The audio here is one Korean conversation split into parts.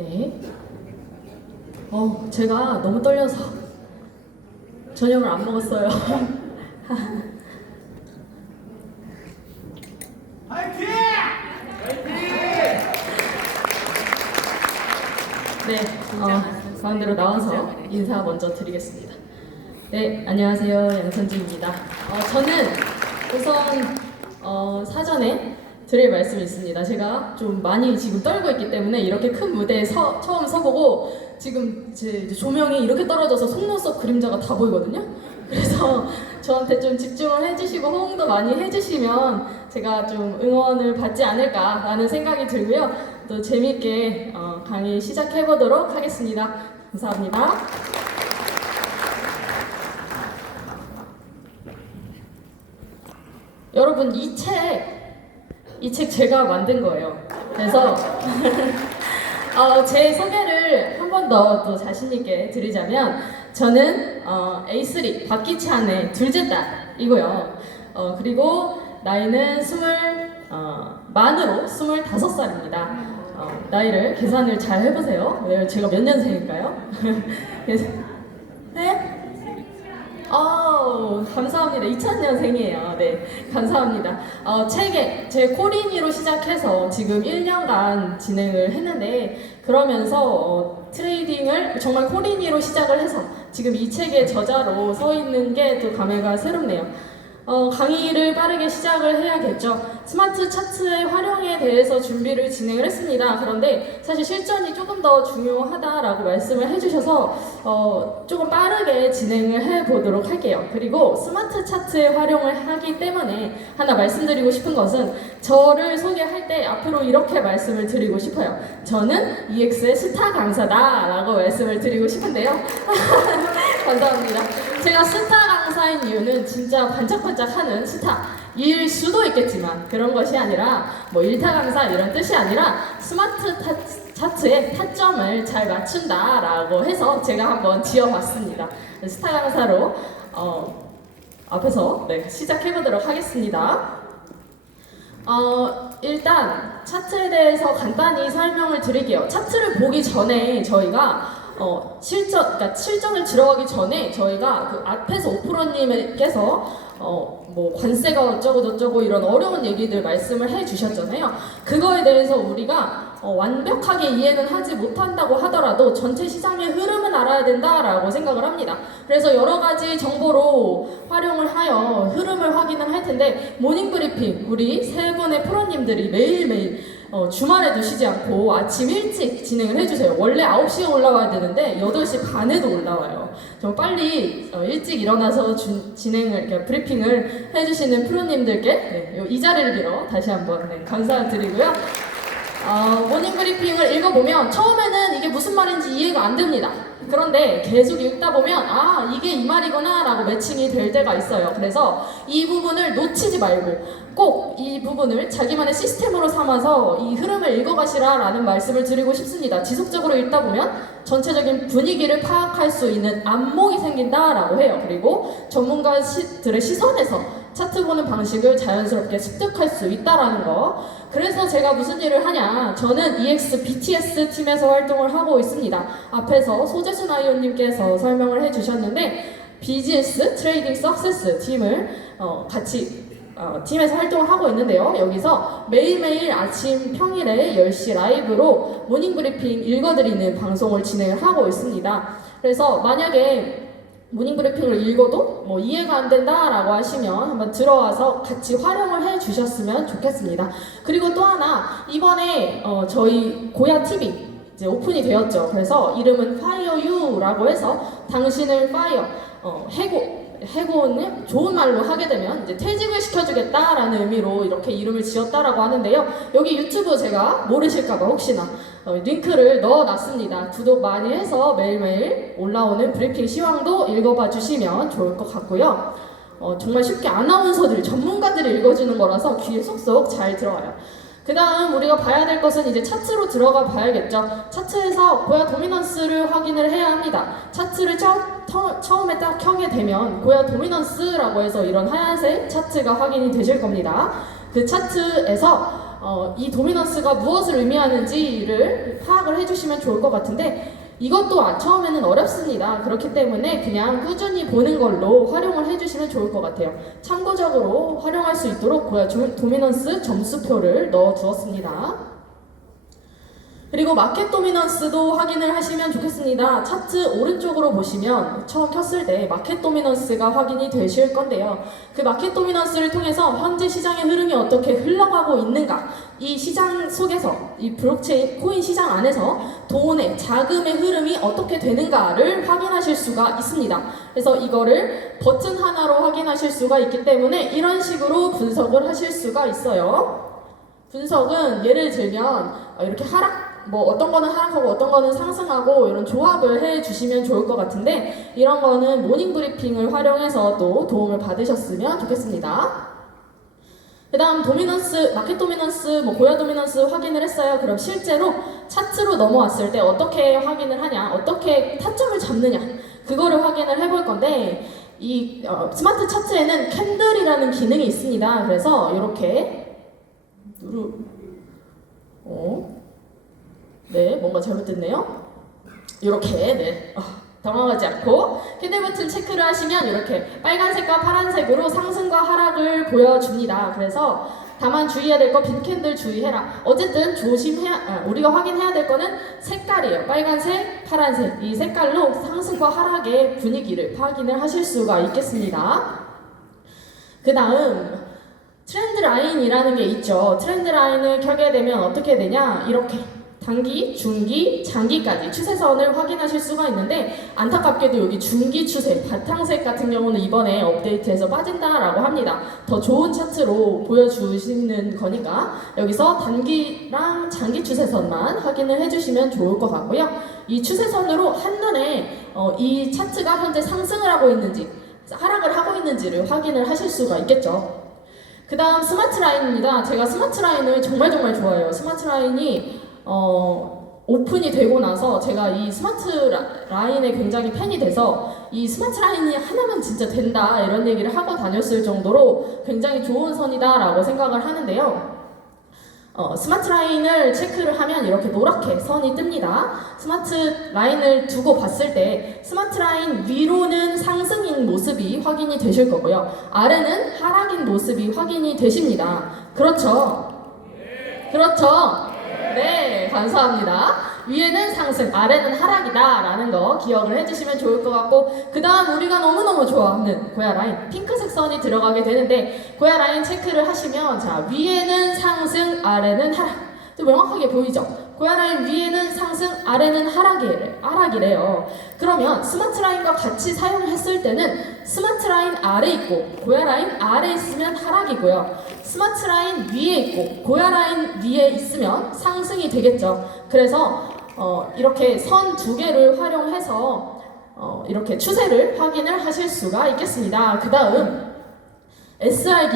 네. 제가 너무 떨려서 저녁을 안 먹었어요. 화이팅! 네, 가운데로 나와서 인사 먼저 드리겠습니다. 네, 안녕하세요. 양선지입니다. 저는 우선 사전에 드릴 말씀이 있습니다. 제가 좀 많이 지금 떨고 있기 때문에 이렇게 큰 무대에 처음 서보고 지금 제 조명이 이렇게 떨어져서 속눈썹 그림자가 다 보이거든요. 그래서 저한테 좀 집중을 해주시고 호응도 많이 해주시면 제가 좀 응원을 받지 않을까라는 생각이 들고요. 또 재밌게 강의 시작해보도록 하겠습니다. 감사합니다. 여러분, 이 책 제가 만든 거예요. 그래서 제 소개를 한 번 더 또 자신있게 드리자면, 저는 A3 박기찬의 둘째 딸이고요. 그리고 나이는 만으로 25살입니다. 나이를 계산을 잘 해보세요. 왜 제가 몇 년생일까요? 네? 감사합니다. 2000년생이에요. 네, 감사합니다. 책에 제 코린이로 시작해서 지금 1년간 진행을 했는데, 그러면서 트레이딩을 정말 코린이로 시작을 해서 지금 이 책의 저자로 서 있는 게 또 감회가 새롭네요. 강의를 빠르게 시작을 해야겠죠. 스마트 차트의 활용에 대해서 준비를 진행을 했습니다. 그런데 사실 실전이 조금 더 중요하다라고 말씀을 해주셔서 조금 빠르게 진행을 해보도록 할게요. 그리고 스마트 차트의 활용을 하기 때문에 하나 말씀드리고 싶은 것은, 저를 소개할 때 앞으로 이렇게 말씀을 드리고 싶어요. 저는 EX의 스타 강사다라고 말씀을 드리고 싶은데요. 감사합니다. 제가 스타 강사인 이유는 진짜 반짝반짝하는 스타일 수도 있겠지만 그런 것이 아니라 뭐 일타 강사 이런 뜻이 아니라 스마트 차트의 타점을 잘 맞춘다라고 해서 제가 한번 지어봤습니다. 스타 강사로 앞에서 시작해보도록 하겠습니다. 일단 차트에 대해서 간단히 설명을 드릴게요. 차트를 보기 전에 저희가 실전을 들어가기 전에 저희가 그 앞에서 오프로님께서 뭐 관세가 어쩌고 저쩌고 이런 어려운 얘기들 말씀을 해주셨잖아요. 그거에 대해서 우리가 완벽하게 이해는 하지 못한다고 하더라도 전체 시장의 흐름은 알아야 된다라고 생각을 합니다. 그래서 여러 가지 정보로 활용을 하여 흐름을 확인을 할 텐데, 모닝브리핑 우리 세 분의 프로님들이 매일매일 주말에도 쉬지 않고 아침 일찍 진행을 해주세요. 원래 9시에 올라와야 되는데 8시 반에도 올라와요. 좀 빨리 일찍 일어나서 진행을, 브리핑을 해주시는 프로님들께 이 자리를 빌어 다시 한번 감사드리고요. 모닝브리핑을 읽어보면 처음에는 이게 무슨 말인지 이해가 안 됩니다. 그런데 계속 읽다 보면 이게 이 말이구나 라고 매칭이 될 때가 있어요. 그래서 이 부분을 놓치지 말고 꼭 이 부분을 자기만의 시스템으로 삼아서 이 흐름을 읽어가시라 라는 말씀을 드리고 싶습니다. 지속적으로 읽다 보면 전체적인 분위기를 파악할 수 있는 안목이 생긴다라고 해요. 그리고 전문가들의 시선에서 차트 보는 방식을 자연스럽게 습득할 수 있다라는 거. 그래서 제가 무슨 일을 하냐, 저는 EX BTS 팀에서 활동을 하고 있습니다. 앞에서 소재순 아이오님께서 설명을 해주셨는데, 비즈니스 트레이딩 석세스 팀을 같이 팀에서 활동을 하고 있는데요. 여기서 매일매일 아침 평일에 10시 라이브로 모닝브리핑 읽어드리는 방송을 진행을 하고 있습니다. 그래서 만약에 모닝브리핑을 읽어도 이해가 안 된다라고 하시면 한번 들어와서 같이 활용을 해주셨으면 좋겠습니다. 그리고 또 하나, 이번에 저희 고야TV 이제 오픈이 되었죠. 그래서 이름은 Fire You라고 해서 당신을 파이어, 해고는 좋은 말로 하게 되면 이제 퇴직을 시켜주겠다라는 의미로 이렇게 이름을 지었다라고 하는데요. 여기 유튜브 제가 모르실까봐 혹시나 링크를 넣어놨습니다. 구독 많이 해서 매일매일 올라오는 브리핑 시황도 읽어봐 주시면 좋을 것 같고요. 정말 쉽게 아나운서들, 전문가들이 읽어주는 거라서 귀에 쏙쏙 잘 들어와요. 그 다음 우리가 봐야 될 것은 이제 차트로 들어가 봐야겠죠. 차트에서 고야 도미넌스를 확인을 해야 합니다. 차트를 처음에 딱 켜게 되면 고야 도미넌스라고 해서 이런 하얀색 차트가 확인이 되실 겁니다. 그 차트에서 이 도미넌스가 무엇을 의미하는지를 파악을 해주시면 좋을 것 같은데 이것도 처음에는 어렵습니다. 그렇기 때문에 그냥 꾸준히 보는 걸로 활용을 해주시면 좋을 것 같아요. 참고적으로 활용할 수 있도록 도미넌스 점수표를 넣어두었습니다. 그리고 마켓 도미넌스도 확인을 하시면 좋겠습니다. 차트 오른쪽으로 보시면 처음 켰을 때 마켓 도미넌스가 확인이 되실 건데요. 그 마켓 도미넌스를 통해서 현재 시장의 흐름이 어떻게 흘러가고 있는가, 이 시장 속에서, 이 블록체인 코인 시장 안에서 돈의 자금의 흐름이 어떻게 되는가를 확인하실 수가 있습니다. 그래서 이거를 버튼 하나로 확인하실 수가 있기 때문에 이런 식으로 분석을 하실 수가 있어요. 분석은 예를 들면 이렇게 어떤 거는 하락하고 어떤 거는 상승하고 이런 조합을 해 주시면 좋을 것 같은데 이런 거는 모닝 브리핑을 활용해서 또 도움을 받으셨으면 좋겠습니다. 그 다음 도미넌스, 마켓 도미넌스, 고야 도미넌스 확인을 했어요. 그럼 실제로 차트로 넘어왔을 때 어떻게 확인을 하냐, 어떻게 타점을 잡느냐, 그거를 확인을 해볼 건데 이 스마트 차트에는 캔들이라는 기능이 있습니다. 그래서 이렇게 네, 뭔가 잘못됐네요. 이렇게, 네, 당황하지 않고 캔들 버튼 체크를 하시면 이렇게 빨간색과 파란색으로 상승과 하락을 보여줍니다. 그래서 다만 주의해야 될 거 빈캔들 주의해라. 어쨌든 우리가 확인해야 될 거는 색깔이에요. 빨간색, 파란색, 이 색깔로 상승과 하락의 분위기를 확인을 하실 수가 있겠습니다. 그 다음 트렌드 라인이라는 게 있죠. 트렌드 라인을 켜게 되면 어떻게 되냐, 이렇게 단기, 중기, 장기까지 추세선을 확인하실 수가 있는데 안타깝게도 여기 중기 추세, 바탕색 같은 경우는 이번에 업데이트해서 빠진다라고 합니다. 더 좋은 차트로 보여주시는 거니까 여기서 단기랑 장기 추세선만 확인을 해주시면 좋을 것 같고요. 이 추세선으로 한눈에 이 차트가 현재 상승을 하고 있는지 하락을 하고 있는지를 확인을 하실 수가 있겠죠. 그 다음 스마트 라인입니다. 제가 스마트 라인을 정말 좋아해요. 스마트 라인이 오픈이 되고 나서 제가 이 스마트 라인에 굉장히 팬이 돼서 이 스마트 라인이 하나면 진짜 된다 이런 얘기를 하고 다녔을 정도로 굉장히 좋은 선이다 라고 생각을 하는데요. 스마트 라인을 체크를 하면 이렇게 노랗게 선이 뜹니다. 스마트 라인을 두고 봤을 때 스마트 라인 위로는 상승인 모습이 확인이 되실 거고요. 아래는 하락인 모습이 확인이 되십니다. 그렇죠? 그렇죠? 네, 감사합니다. 위에는 상승, 아래는 하락이다 라는 거 기억을 해주시면 좋을 것 같고 그 다음 우리가 너무너무 좋아하는 고야 라인, 핑크색 선이 들어가게 되는데 고야 라인 체크를 하시면 자, 위에는 상승, 아래는 하락. 또 명확하게 보이죠? 고야 라인 위에는 상승, 아래는 하락이래요. 그러면 스마트 라인과 같이 사용했을 때는 스마트 라인 아래 있고 고야 라인 아래 있으면 하락이고요. 스마트 라인 위에 있고 고야 라인 위에 있으면 상승이 되겠죠. 그래서 이렇게 선 두 개를 활용해서 이렇게 추세를 확인을 하실 수가 있겠습니다. 그 다음 SR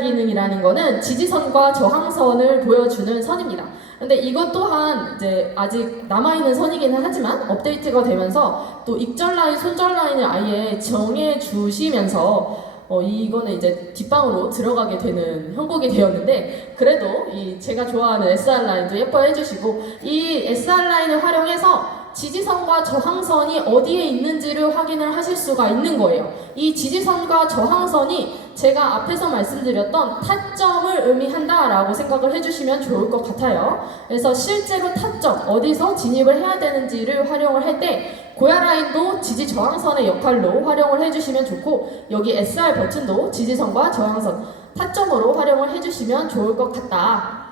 기능이라는 거는 지지선과 저항선을 보여주는 선입니다. 근데 이것 또한 이제 아직 남아있는 선이기는 하지만 업데이트가 되면서 또 익절 라인, 손절 라인을 아예 정해 주시면서 이거는 이제 뒷방으로 들어가게 되는 형국이 되었는데 그래도 제가 좋아하는 SR 라인도 예뻐해 주시고 이 SR 라인을 활용해서 지지선과 저항선이 어디에 있는지를 확인을 하실 수가 있는 거예요. 이 지지선과 저항선이 제가 앞에서 말씀드렸던 타점을 의미한다라고 생각을 해주시면 좋을 것 같아요. 그래서 실제로 타점, 어디서 진입을 해야 되는지를 활용을 할 때 고야 라인도 지지 저항선의 역할로 활용을 해주시면 좋고 여기 SR 버튼도 지지선과 저항선, 타점으로 활용을 해주시면 좋을 것 같다.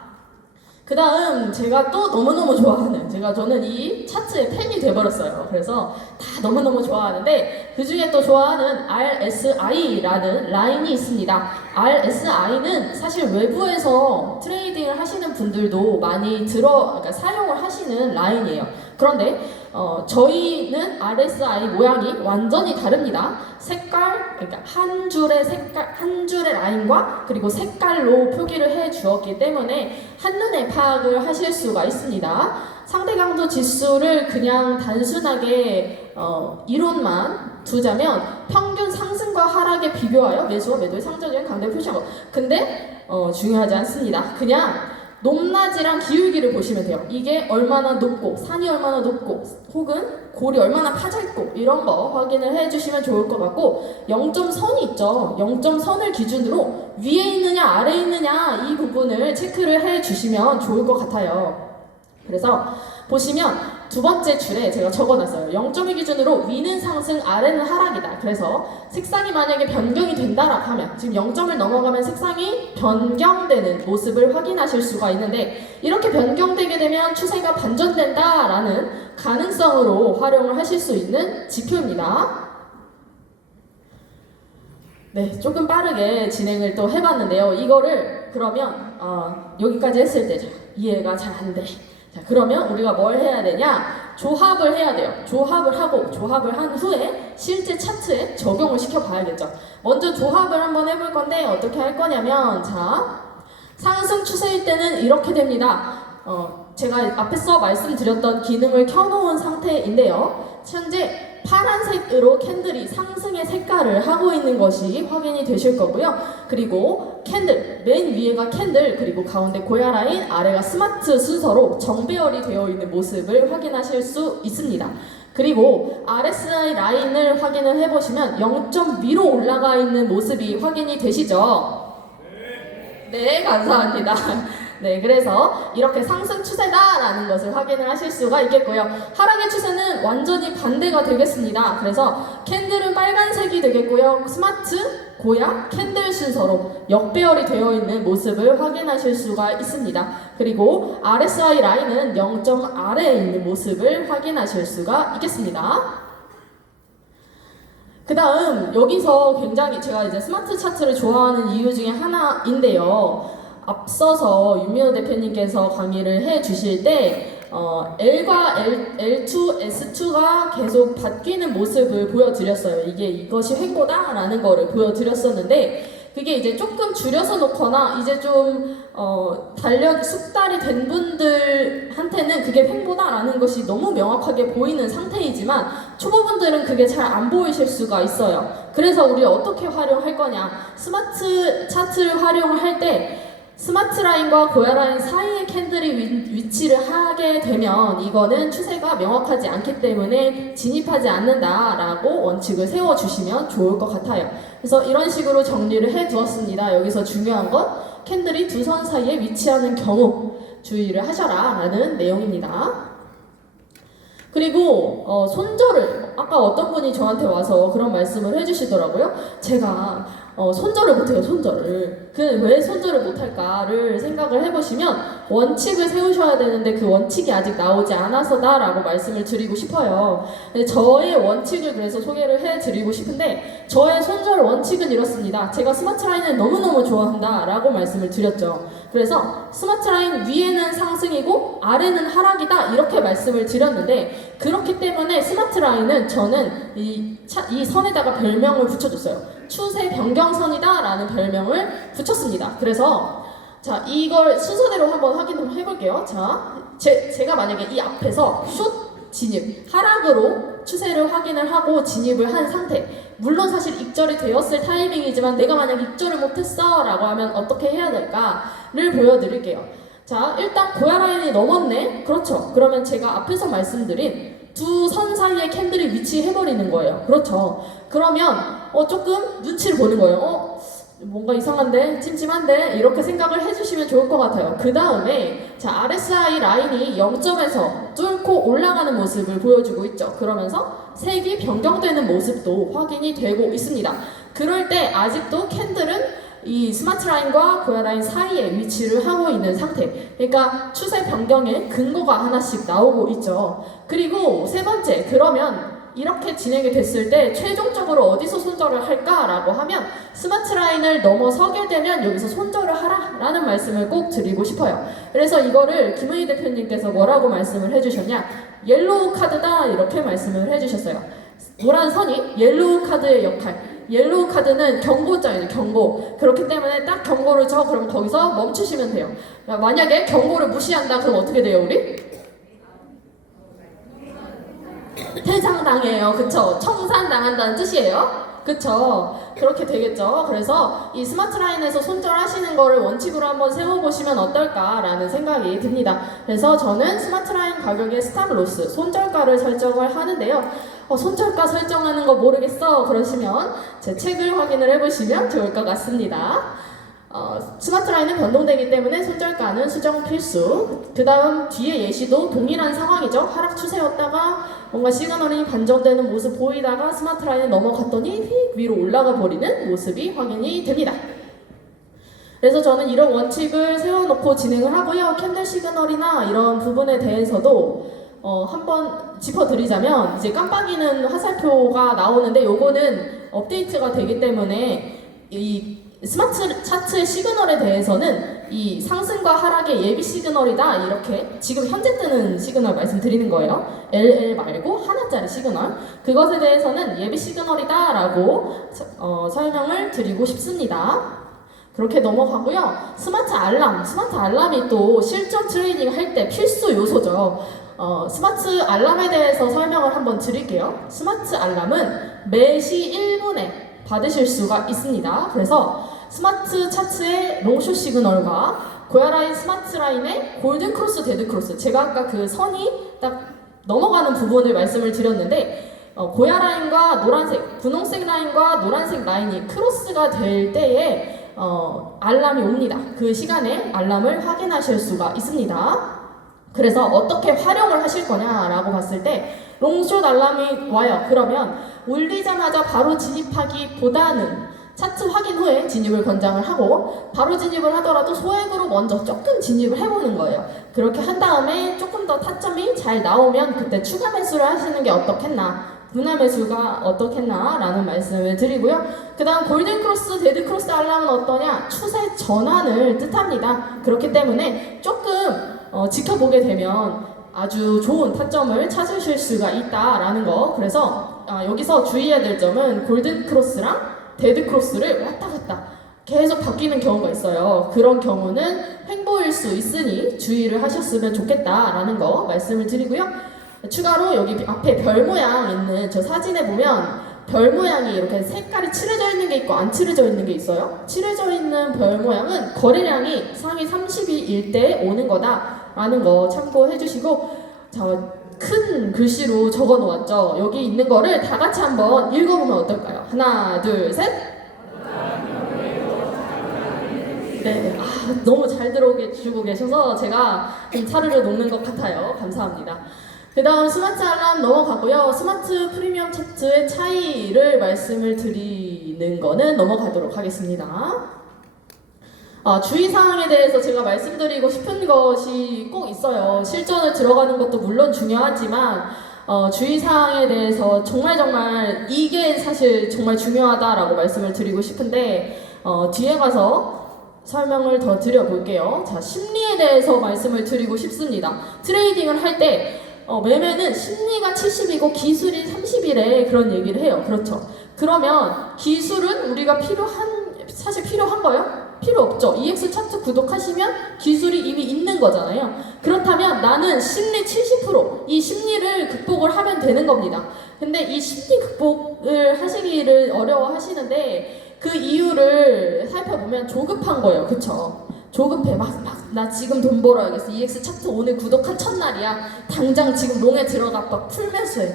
그 다음 제가 또 너무너무 좋아하는 저는 이 차트의 팬이 돼버렸어요. 그래서 다 너무너무 좋아하는데 그 중에 또 좋아하는 RSI라는 라인이 있습니다. RSI는 사실 외부에서 트레이딩을 하시는 분들도 많이 그러니까 사용을 하시는 라인이에요. 그런데 저희는 RSI 모양이 완전히 다릅니다. 그러니까 한 줄의 라인과 그리고 색깔로 표기를 해 주었기 때문에 한눈에 파악을 하실 수가 있습니다. 상대 강도 지수를 그냥 단순하게 이론만 두자면 평균 상승 상승과 하락에 비교하여 매수와 매도의 상대적인 강도를 표시한 것. 근데 중요하지 않습니다. 그냥 높낮이랑 기울기를 보시면 돼요. 이게 얼마나 높고 산이 얼마나 높고 혹은 골이 얼마나 파져있고 이런 거 확인을 해주시면 좋을 것 같고, 0점선이 있죠. 0점선을 기준으로 위에 있느냐 아래에 있느냐 이 부분을 체크를 해주시면 좋을 것 같아요. 그래서 보시면 두 번째 줄에 제가 적어놨어요. 0점을 기준으로 위는 상승, 아래는 하락이다. 그래서 색상이 만약에 변경이 된다라고 하면, 지금 0점을 넘어가면 색상이 변경되는 모습을 확인하실 수가 있는데, 이렇게 변경되게 되면 추세가 반전된다라는 가능성으로 활용을 하실 수 있는 지표입니다. 네, 조금 빠르게 진행을 또 해봤는데요. 이거를 그러면 여기까지 했을 때 이해가 잘 안 돼. 자, 그러면 우리가 뭘 해야 되냐? 조합을 해야 돼요. 조합을 하고, 조합을 한 후에 실제 차트에 적용을 시켜봐야겠죠. 먼저 조합을 한번 해볼 건데 어떻게 할 거냐면, 자, 상승 추세일 때는 이렇게 됩니다. 제가 앞에서 말씀드렸던 기능을 켜놓은 상태인데요. 현재 파란색으로 캔들이 상승의 색깔을 하고 있는 것이 확인이 되실 거고요. 그리고 캔들, 맨 위에가 캔들, 그리고 가운데 고야 라인, 아래가 스마트 순서로 정배열이 되어 있는 모습을 확인하실 수 있습니다. 그리고 RSI 라인을 확인을 해보시면 0점 위로 올라가 있는 모습이 확인이 되시죠? 네, 감사합니다. 네, 그래서 이렇게 상승 추세다라는 것을 확인을 하실 수가 있겠고요. 하락의 추세는 완전히 반대가 되겠습니다. 그래서 캔들은 빨간색이 되겠고요. 스마트, 고야, 캔들 순서로 역배열이 되어 있는 모습을 확인하실 수가 있습니다. 그리고 RSI 라인은 0점 아래에 있는 모습을 확인하실 수가 있겠습니다. 그 다음 여기서 굉장히 제가 이제 스마트 차트를 좋아하는 이유 중에 하나인데요. 앞서서 윤민호 대표님께서 강의를 해주실 때 L과 L2, S2가 계속 바뀌는 모습을 보여드렸어요. 이것이 횡보다라는 거를 보여드렸었는데, 그게 이제 조금 줄여서 놓거나 이제 좀 숙달이 된 분들한테는 그게 횡보다라는 것이 너무 명확하게 보이는 상태이지만, 초보분들은 그게 잘 안 보이실 수가 있어요. 그래서 우리 어떻게 활용할 거냐? 스마트 차트를 활용을 할 때 스마트 라인과 고야 라인 사이에 캔들이 위치를 하게 되면 이거는 추세가 명확하지 않기 때문에 진입하지 않는다라고 원칙을 세워주시면 좋을 것 같아요. 그래서 이런 식으로 정리를 해두었습니다. 여기서 중요한 건 캔들이 두 선 사이에 위치하는 경우 주의를 하셔라 라는 내용입니다. 그리고 손절을, 아까 어떤 분이 저한테 와서 그런 말씀을 해주시더라고요. 제가 손절을 못해요. 손절을. 왜 손절을 못할까를 생각을 해보시면 원칙을 세우셔야 되는데 그 원칙이 아직 나오지 않아서다 라고 말씀을 드리고 싶어요. 저의 원칙을 그래서 소개를 해드리고 싶은데, 저의 손절 원칙은 이렇습니다. 제가 스마트 라인을 너무너무 좋아한다 라고 말씀을 드렸죠. 그래서 스마트 라인 위에는 상승이고 아래는 하락이다 이렇게 말씀을 드렸는데, 그렇기 때문에 스마트 라인은 저는 이 선에다가 별명을 붙여줬어요. 추세 변경선이다 라는 별명을 붙였습니다. 그래서 자, 이걸 순서대로 한번 확인을 해볼게요. 자, 제가 만약에 이 앞에서 숏 진입, 하락으로 추세를 확인을 하고 진입을 한 상태, 물론 사실 익절이 되었을 타이밍이지만 내가 만약 익절을 못했어 라고 하면 어떻게 해야 될까를 보여드릴게요. 자, 일단 고야 라인이 넘었네. 그렇죠. 그러면 제가 앞에서 말씀드린 두 선 사이에 캔들이 위치해버리는 거예요. 그렇죠. 그러면 조금 눈치를 보는 거예요. 뭔가 이상한데? 찜찜한데? 이렇게 생각을 해주시면 좋을 것 같아요. 그 다음에 자, RSI 라인이 0점에서 뚫고 올라가는 모습을 보여주고 있죠. 그러면서 색이 변경되는 모습도 확인이 되고 있습니다. 그럴 때 아직도 캔들은 이 스마트 라인과 고야 라인 사이에 위치를 하고 있는 상태. 그러니까 추세 변경의 근거가 하나씩 나오고 있죠. 그리고 세 번째, 그러면 이렇게 진행이 됐을 때 최종적으로 어디서 손절을 할까라고 하면 스마트 라인을 넘어서게 되면 여기서 손절을 하라 라는 말씀을 꼭 드리고 싶어요. 그래서 이거를 김은희 대표님께서 뭐라고 말씀을 해주셨냐, 옐로우 카드다 이렇게 말씀을 해주셨어요. 노란 선이 옐로우 카드의 역할, 옐로우 카드는 경고장이죠. 경고. 그렇기 때문에 딱 경고를 줘. 그럼 거기서 멈추시면 돼요. 만약에 경고를 무시한다 그럼 어떻게 돼요 우리? 퇴장당해요. 그쵸? 청산당한다는 뜻이에요. 그쵸? 그렇게 되겠죠. 그래서 이 스마트 라인에서 손절하시는 거를 원칙으로 한번 세워보시면 어떨까라는 생각이 듭니다. 그래서 저는 스마트 라인 가격의 스탑 로스, 손절가를 설정을 하는데요. 손절가 설정하는 거 모르겠어? 그러시면 제 책을 확인을 해보시면 좋을 것 같습니다. 스마트 라인은 변동되기 때문에 손절가는 수정 필수. 그 다음 뒤에 예시도 동일한 상황이죠. 하락 추세였다가 뭔가 시그널이 반전되는 모습 보이다가 스마트 라인에 넘어갔더니 휙 위로 올라가 버리는 모습이 확인이 됩니다. 그래서 저는 이런 원칙을 세워놓고 진행을 하고요. 캔들 시그널이나 이런 부분에 대해서도 한번 짚어드리자면 이제 깜빡이는 화살표가 나오는데 요거는 업데이트가 되기 때문에 이 스마트 차트의 시그널에 대해서는 이 상승과 하락의 예비 시그널이다 이렇게 지금 현재 뜨는 시그널 말씀드리는 거예요. LL 말고 하나짜리 시그널, 그것에 대해서는 예비 시그널이다 라고 설명을 드리고 싶습니다. 그렇게 넘어가고요. 스마트 알람이 또 실전 트레이딩 할 때 필수 요소죠. 스마트 알람에 대해서 설명을 한번 드릴게요. 스마트 알람은 매시 1분에 받으실 수가 있습니다. 그래서 스마트 차트의 롱숏 시그널과 고야라인 스마트 라인의 골든 크로스, 데드 크로스, 제가 아까 그 선이 딱 넘어가는 부분을 말씀을 드렸는데 고야 라인과 노란색, 분홍색 라인과 노란색 라인이 크로스가 될 때에 알람이 옵니다. 그 시간에 알람을 확인하실 수가 있습니다. 그래서 어떻게 활용을 하실 거냐라고 봤을 때 롱숏 알람이 와요. 그러면 울리자마자 바로 진입하기보다는 차트 확인 후에 진입을 권장을 하고, 바로 진입을 하더라도 소액으로 먼저 조금 진입을 해보는 거예요. 그렇게 한 다음에 조금 더 타점이 잘 나오면 그때 추가 매수를 하시는 게 어떻겠나, 분할 매수가 어떻겠나 라는 말씀을 드리고요. 그 다음 골든 크로스, 데드 크로스 알람은 어떠냐? 추세 전환을 뜻합니다. 그렇기 때문에 조금 지켜보게 되면 아주 좋은 타점을 찾으실 수가 있다라는 거. 그래서 여기서 주의해야 될 점은 골든 크로스랑 데드 크로스를 왔다 갔다 계속 바뀌는 경우가 있어요. 그런 경우는 횡보일 수 있으니 주의를 하셨으면 좋겠다라는 거 말씀을 드리고요. 추가로 여기 앞에 별 모양 있는 저 사진에 보면 별 모양이 이렇게 색깔이 칠해져 있는 게 있고 안 칠해져 있는 게 있어요. 칠해져 있는 별 모양은 거래량이 상위 30일 때 오는 거다라는 거 참고해 주시고, 큰 글씨로 적어 놓았죠. 여기 있는 거를 다 같이 한번 읽어보면 어떨까요? 하나, 둘, 셋. 네, 너무 잘 들어주고 계셔서 제가 좀 차르르 녹는 것 같아요. 감사합니다. 그 다음 스마트 알람 넘어가고요. 스마트 프리미엄 차트의 차이를 말씀을 드리는 거는 넘어가도록 하겠습니다. 주의사항에 대해서 제가 말씀드리고 싶은 것이 꼭 있어요. 실전을 들어가는 것도 물론 중요하지만 주의사항에 대해서 정말 이게 사실 정말 중요하다라고 말씀을 드리고 싶은데 뒤에 가서 설명을 더 드려볼게요. 자, 심리에 대해서 말씀을 드리고 싶습니다. 트레이딩을 할 때 매매는 심리가 70이고 기술이 30이래 그런 얘기를 해요. 그렇죠. 그러면 기술은 우리가 사실 필요한 거예요? 필요 없죠. EX 차트 구독하시면 기술이 이미 있는 거잖아요. 그렇다면 나는 심리 70%, 이 심리를 극복을 하면 되는 겁니다. 근데 이 심리 극복을 하시기를 어려워 하시는데 그 이유를 살펴보면 조급한 거예요. 그쵸? 조급해. 나 지금 돈 벌어야겠어. EX 차트 오늘 구독한 첫날이야. 당장 지금 롱에 들어가 막 풀매수해.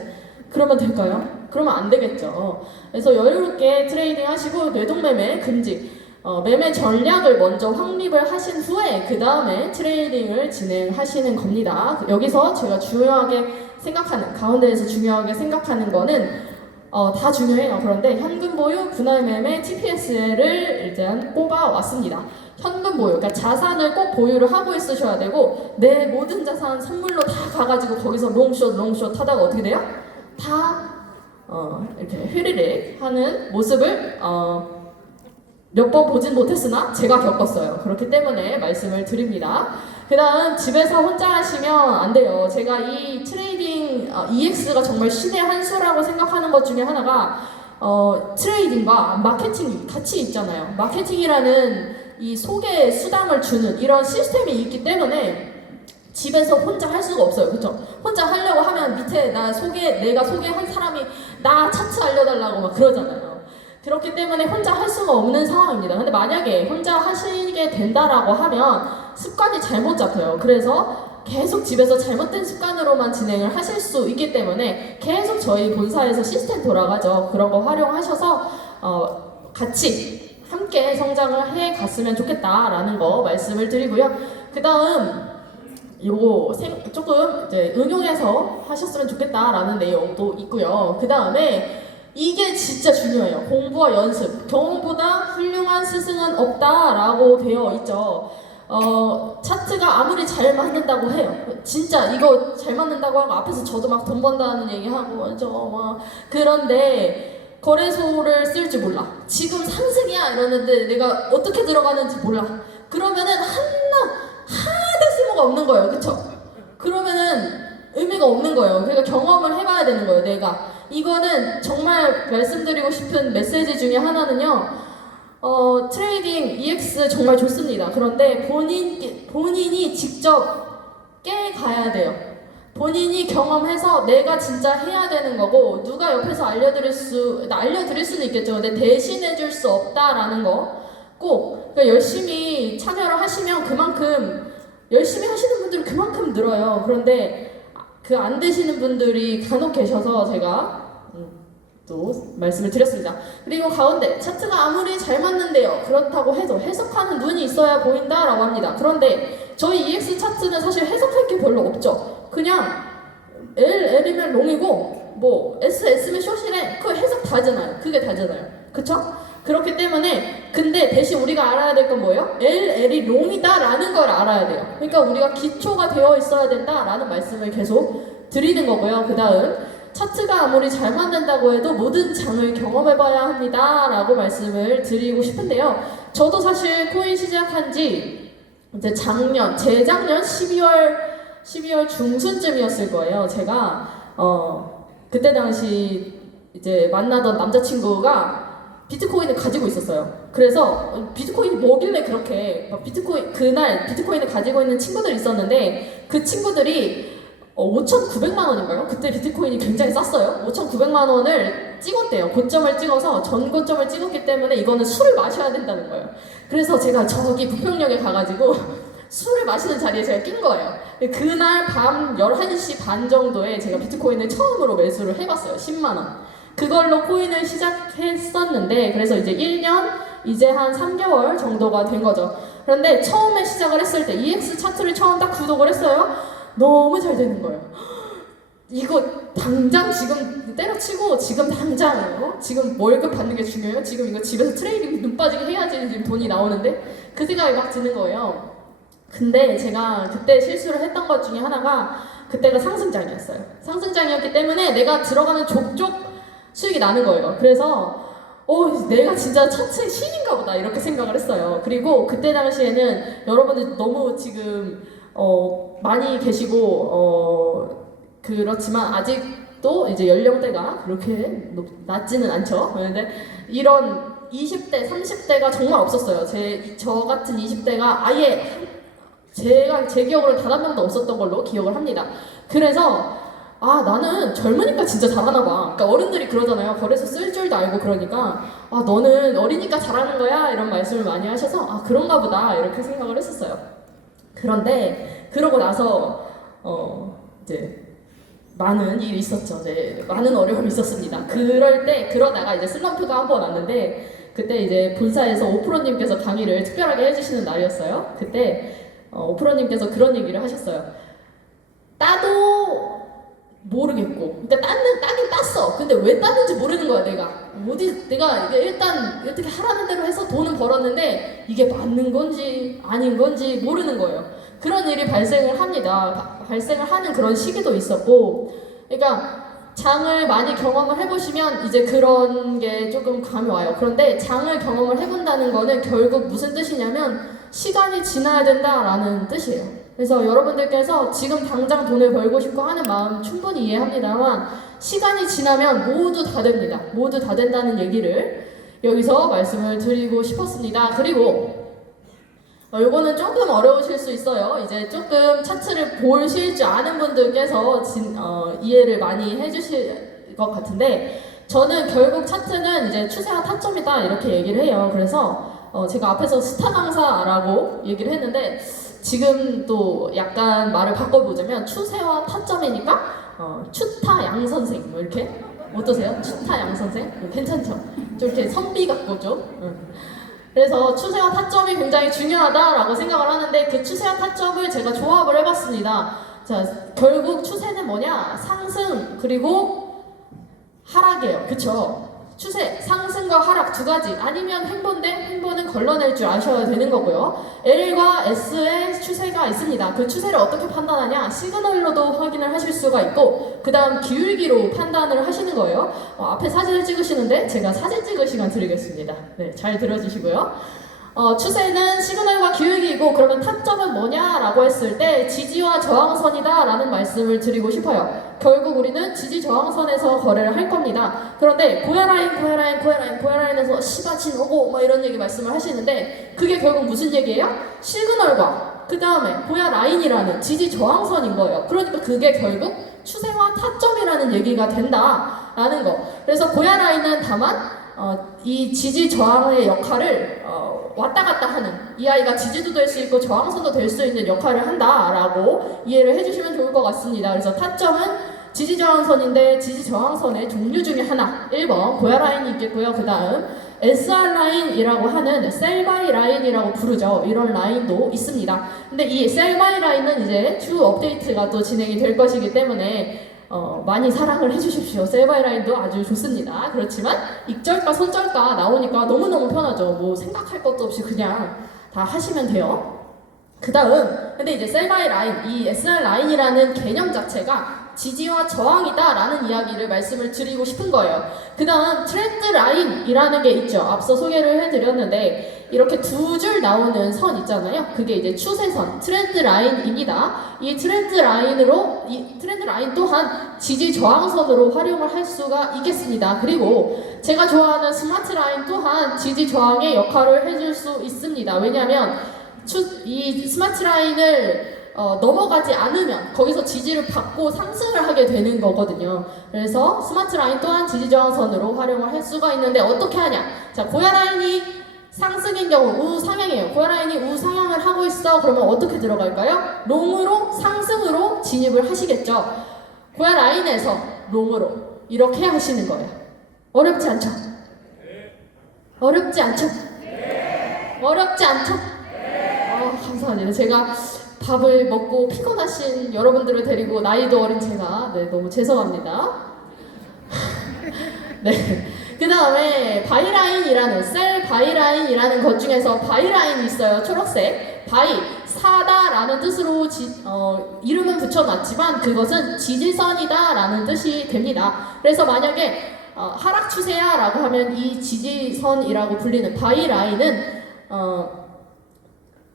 그러면 될까요? 그러면 안 되겠죠. 그래서 여유롭게 트레이딩 하시고 뇌동매매 금지. 매매 전략을 먼저 확립을 하신 후에 그 다음에 트레이딩을 진행하시는 겁니다. 여기서 제가 중요하게 생각하는, 가운데에서 중요하게 생각하는 거는 다 중요해요. 그런데 현금 보유, 분할 매매, TPS를 일단 뽑아왔습니다. 현금 보유, 그러니까 자산을 꼭 보유를 하고 있으셔야 되고, 내 모든 자산 선물로 다 가가지고 거기서 롱숏 하다가 어떻게 돼요? 다 이렇게 휘리릭 하는 모습을 몇 번 보진 못했으나 제가 겪었어요. 그렇기 때문에 말씀을 드립니다. 그 다음 집에서 혼자 하시면 안 돼요. 제가 이 트레이딩 EX가 정말 신의 한 수라고 생각하는 것 중에 하나가 트레이딩과 마케팅이 같이 있잖아요. 마케팅이라는 이 소개 수당을 주는 이런 시스템이 있기 때문에 집에서 혼자 할 수가 없어요. 그렇죠? 혼자 하려고 하면 밑에 내가 소개한 사람이 나 차트 알려달라고 막 그러잖아요. 그렇기 때문에 혼자 할 수가 없는 상황입니다. 근데 만약에 혼자 하시게 된다라고 하면 습관이 잘못 잡혀요. 그래서 계속 집에서 잘못된 습관으로만 진행을 하실 수 있기 때문에 계속 저희 본사에서 시스템 돌아가죠. 그런 거 활용하셔서 같이 함께 성장을 해 갔으면 좋겠다라는 거 말씀을 드리고요. 그 다음 요거 조금 이제 응용해서 하셨으면 좋겠다라는 내용도 있고요. 그 다음에 이게 진짜 중요해요. 공부와 연습. 경험보다 훌륭한 스승은 없다라고 되어 있죠. 차트가 아무리 잘 맞는다고 해요. 진짜 이거 잘 맞는다고 하고 앞에서 저도 막 돈 번다는 얘기하고 그런데 거래소를 쓸 줄 몰라. 지금 상승이야 이러는데 내가 어떻게 들어가는지 몰라. 그러면은 하나도 쓸모가 없는 거예요. 그쵸? 그러면은 의미가 없는 거예요. 그러니까 경험을 해봐야 되는 거예요. 내가. 이거는 정말 말씀드리고 싶은 메시지 중에 하나는요. 트레이딩 EX 정말 좋습니다. 그런데 본인이 직접 깨가야 돼요. 본인이 경험해서 내가 진짜 해야 되는 거고 누가 옆에서 알려드릴 수는 있겠죠. 근데 대신해줄 수 없다라는 거 꼭 그러니까 열심히 참여를 하시면 그만큼 열심히 하시는 분들은 그만큼 늘어요. 그런데 그 안 되시는 분들이 간혹 계셔서 제가 또 말씀을 드렸습니다. 그리고 가운데 차트가 아무리 잘 맞는데요. 그렇다고 해도 해석하는 눈이 있어야 보인다라고 합니다. 그런데 저희 EX 차트는 사실 해석할 게 별로 없죠. 그냥 L이면 롱이고 뭐 S면 숏이래. 그 해석 다잖아요. 그게 다잖아요. 그쵸? 그렇기 때문에 근데 대신 우리가 알아야 될 건 뭐예요? L이 롱이다라는 걸 알아야 돼요. 그러니까 우리가 기초가 되어 있어야 된다라는 말씀을 계속 드리는 거고요. 그 다음 차트가 아무리 잘 맞는다고 해도 모든 장을 경험해봐야 합니다 라고 말씀을 드리고 싶은데요. 저도 사실 코인 시작한 지 이제 재작년 12월 중순쯤이었을 거예요. 제가 그때 당시 이제 만나던 남자친구가 비트코인을 가지고 있었어요. 그래서 비트코인이 뭐길래 그렇게 그날 비트코인을 가지고 있는 친구들이 있었는데 그 친구들이 5,900만 원인가요? 그때 비트코인이 굉장히 쌌어요. 5,900만 원을 찍었대요. 고점을 찍어서 전고점을 찍었기 때문에 이거는 술을 마셔야 된다는 거예요. 그래서 제가 저기 부평역에 가가지고 술을 마시는 자리에 제가 낀 거예요. 그날 밤 11시 반 정도에 제가 비트코인을 처음으로 매수를 해봤어요. 10만 원. 그걸로 코인을 시작했었는데 그래서 이제 1년 이제 한 3개월 정도가 된 거죠. 그런데 처음에 시작을 했을 때 EX 차트를 처음 딱 구독을 했어요. 너무 잘 되는 거예요. 이거 당장 지금 때려치고 지금 당장 지금 월급 받는 게 중요해요? 지금 이거 집에서 트레이딩 눈 빠지게 해야지 지금 돈이 나오는데 그 생각이 막 드는 거예요. 근데 제가 그때 실수를 했던 것 중에 하나가 그때가 상승장이었어요. 상승장이었기 때문에 내가 들어가는 족족 수익이 나는 거예요. 그래서 내가 진짜 차트의 신인가 보다 이렇게 생각을 했어요. 그리고 그때 당시에는 여러분들 너무 지금 많이 계시고 그렇지만 아직도 이제 연령대가 그렇게 낮지는 않죠. 그런데 이런 20대, 30대가 정말 없었어요. 저 같은 20대가 아예 제 기억으로는 단 한 명도 없었던 걸로 기억을 합니다. 그래서 나는 젊으니까 진짜 잘하나 봐. 그러니까 어른들이 그러잖아요. 거래소 쓸 줄도 알고 그러니까 너는 어리니까 잘하는 거야 이런 말씀을 많이 하셔서 그런가 보다 이렇게 생각을 했었어요. 그런데 그러고 나서 이제 많은 일이 있었죠. 이제 많은 어려움이 있었습니다. 그러다가 이제 슬럼프가 한 번 왔는데 그때 이제 본사에서 오프로님께서 강의를 특별하게 해주시는 날이었어요. 그때 오프로님께서 그런 얘기를 하셨어요. 따도 모르겠고, 그러니까 따긴 땄어. 근데 왜 땄는지 모르는 거야, 내가 일단 어떻게 하라는 대로 해서 돈은 벌었는데 이게 맞는 건지 아닌 건지 모르는 거예요. 그런 일이 발생을 합니다. 발생을 하는 그런 시기도 있었고, 그러니까 장을 많이 경험을 해보시면 이제 그런 게 조금 감이 와요. 그런데 장을 경험을 해본다는 거는 결국 무슨 뜻이냐면 시간이 지나야 된다라는 뜻이에요. 그래서 여러분들께서 지금 당장 돈을 벌고 싶고 하는 마음 충분히 이해합니다만 시간이 지나면 모두 다 됩니다. 모두 다 된다는 얘기를 여기서 말씀을 드리고 싶었습니다. 그리고 요거는 조금 어려우실 수 있어요. 이제 조금 차트를 보실 줄 아는 분들께서 이해를 많이 해주실 것 같은데 저는 결국 차트는 이제 추세와 타점이다 이렇게 얘기를 해요. 그래서 제가 앞에서 스타 강사라고 얘기를 했는데 지금 또 약간 말을 바꿔보자면 추세와 타점이니까 추타 양 선생 뭐 이렇게 어떠세요? 추타 양 선생 괜찮죠? 좀 이렇게 선비 같고 좀. 그래서 추세와 타점이 굉장히 중요하다라고 생각을 하는데 그 추세와 타점을 제가 조합을 해봤습니다. 자, 결국 추세는 뭐냐? 상승 그리고 하락이에요. 그쵸? 추세, 상승과 하락 두 가지 아니면 횡보인데 횡보는 걸러낼 줄 아셔야 되는 거고요. L과 S의 추세가 있습니다. 그 추세를 어떻게 판단하냐? 시그널로도 확인을 하실 수가 있고 그 다음 기울기로 판단을 하시는 거예요. 앞에 사진을 찍으시는데 제가 사진 찍을 시간 드리겠습니다. 네, 잘 들어주시고요. 추세는 시그널과 기울기이고 그러면 타점은 뭐냐라고 했을 때 지지와 저항선이다 라는 말씀을 드리고 싶어요. 결국 우리는 지지 저항선에서 거래를 할 겁니다. 그런데 고야라인에서 시바친 오고 막 이런 얘기 말씀을 하시는데 그게 결국 무슨 얘기예요? 시그널과 그 다음에 고야라인이라는 지지 저항선인 거예요. 그러니까 그게 결국 추세와 타점이라는 얘기가 된다라는 거. 그래서 고야라인은 다만 이 지지 저항의 역할을 왔다 갔다 하는 이 아이가 지지도 될 수 있고 저항선도 될 수 있는 역할을 한다라고 이해를 해주시면 좋을 것 같습니다. 그래서 타점은 지지 저항선인데 지지 저항선의 종류 중에 하나 1번 고야 라인이 있겠고요. 그 다음 SR 라인이라고 하는 셀 바이 라인이라고 부르죠. 이런 라인도 있습니다. 근데 이 셀 바이 라인은 이제 추후 업데이트가 또 진행이 될 것이기 때문에 많이 사랑을 해주십시오. 셀바이 라인도 아주 좋습니다. 그렇지만 익절가 손절가 나오니까 너무너무 편하죠. 뭐 생각할 것도 없이 그냥 다 하시면 돼요. 그 다음 근데 이제 셀바이 라인, 이 SR 라인이라는 개념 자체가 지지와 저항이다 라는 이야기를 말씀을 드리고 싶은 거예요. 그 다음 트렌드 라인이라는 게 있죠. 앞서 소개를 해드렸는데 이렇게 두 줄 나오는 선 있잖아요. 그게 이제 추세선, 트렌드 라인입니다. 이 트렌드 라인 또한 지지 저항선으로 활용을 할 수가 있겠습니다. 그리고 제가 좋아하는 스마트 라인 또한 지지 저항의 역할을 해줄 수 있습니다. 왜냐하면 이 스마트 라인을 넘어가지 않으면 거기서 지지를 받고 상승을 하게 되는 거거든요. 그래서 스마트 라인 또한 지지 저항선으로 활용을 할 수가 있는데 어떻게 하냐? 자, 고야 라인이 상승인 경우 우상향이에요. 고야 라인이 우상향을 하고 있어. 그러면 어떻게 들어갈까요? 롱으로 상승으로 진입을 하시겠죠. 고야 라인에서 롱으로 이렇게 하시는 거예요. 어렵지 않죠? 어렵지 않죠? 어렵지 않죠? 감사합니다. 제가 밥을 먹고 피곤하신 여러분들을 데리고 나이도 어린 제가 너무 죄송합니다. 네. 그 다음에 바이라인이라는 셀 바이라인이라는 것 중에서 바이라인이 있어요. 초록색 바이 사다라는 뜻으로 이름은 붙여놨지만 그것은 지지선이다 라는 뜻이 됩니다. 그래서 만약에 하락 추세야 라고 하면 이 지지선이라고 불리는 바이라인은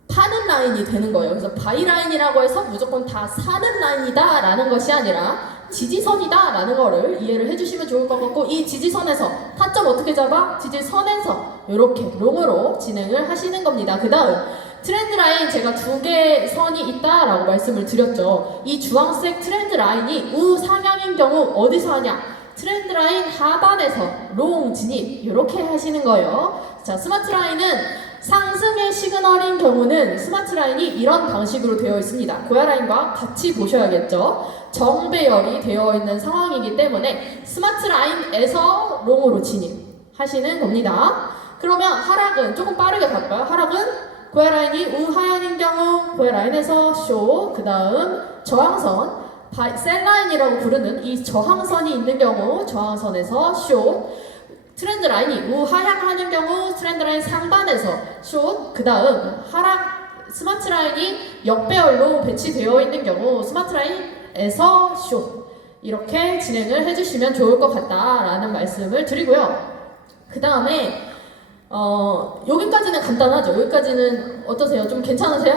파는 라인이 되는 거예요. 그래서 바이 라인이라고 해서 무조건 다 사는 라인이다 라는 것이 아니라 지지선이다 라는 거를 이해를 해주시면 좋을 것 같고 이 지지선에서 타점 어떻게 잡아? 지지선에서 이렇게 롱으로 진행을 하시는 겁니다. 그 다음 트렌드 라인 제가 두 개의 선이 있다 라고 말씀을 드렸죠. 이 주황색 트렌드 라인이 우상향인 경우 어디서 하냐? 트렌드 라인 하단에서 롱 진입 이렇게 하시는 거예요. 자, 스마트 라인은 상승의 시그널인 경우는 스마트 라인이 이런 방식으로 되어 있습니다. 고야 라인과 같이 보셔야겠죠. 정배열이 되어 있는 상황이기 때문에 스마트 라인에서 롱으로 진입하시는 겁니다. 그러면 하락은 조금 빠르게 갈까요? 하락은 고야 라인이 우하향인 경우 고야 라인에서 쇼, 그 다음 저항선 셀 라인이라고 부르는 이 저항선이 있는 경우 저항선에서 쇼, 트렌드 라인이 우하향하는 경우 트렌드 라인 상단에서 숏, 그 다음 하락 스마트 라인이 역배열로 배치되어 있는 경우 스마트 라인에서 숏 이렇게 진행을 해주시면 좋을 것 같다라는 말씀을 드리고요. 그 다음에 여기까지는 간단하죠. 여기까지는 어떠세요? 좀 괜찮으세요?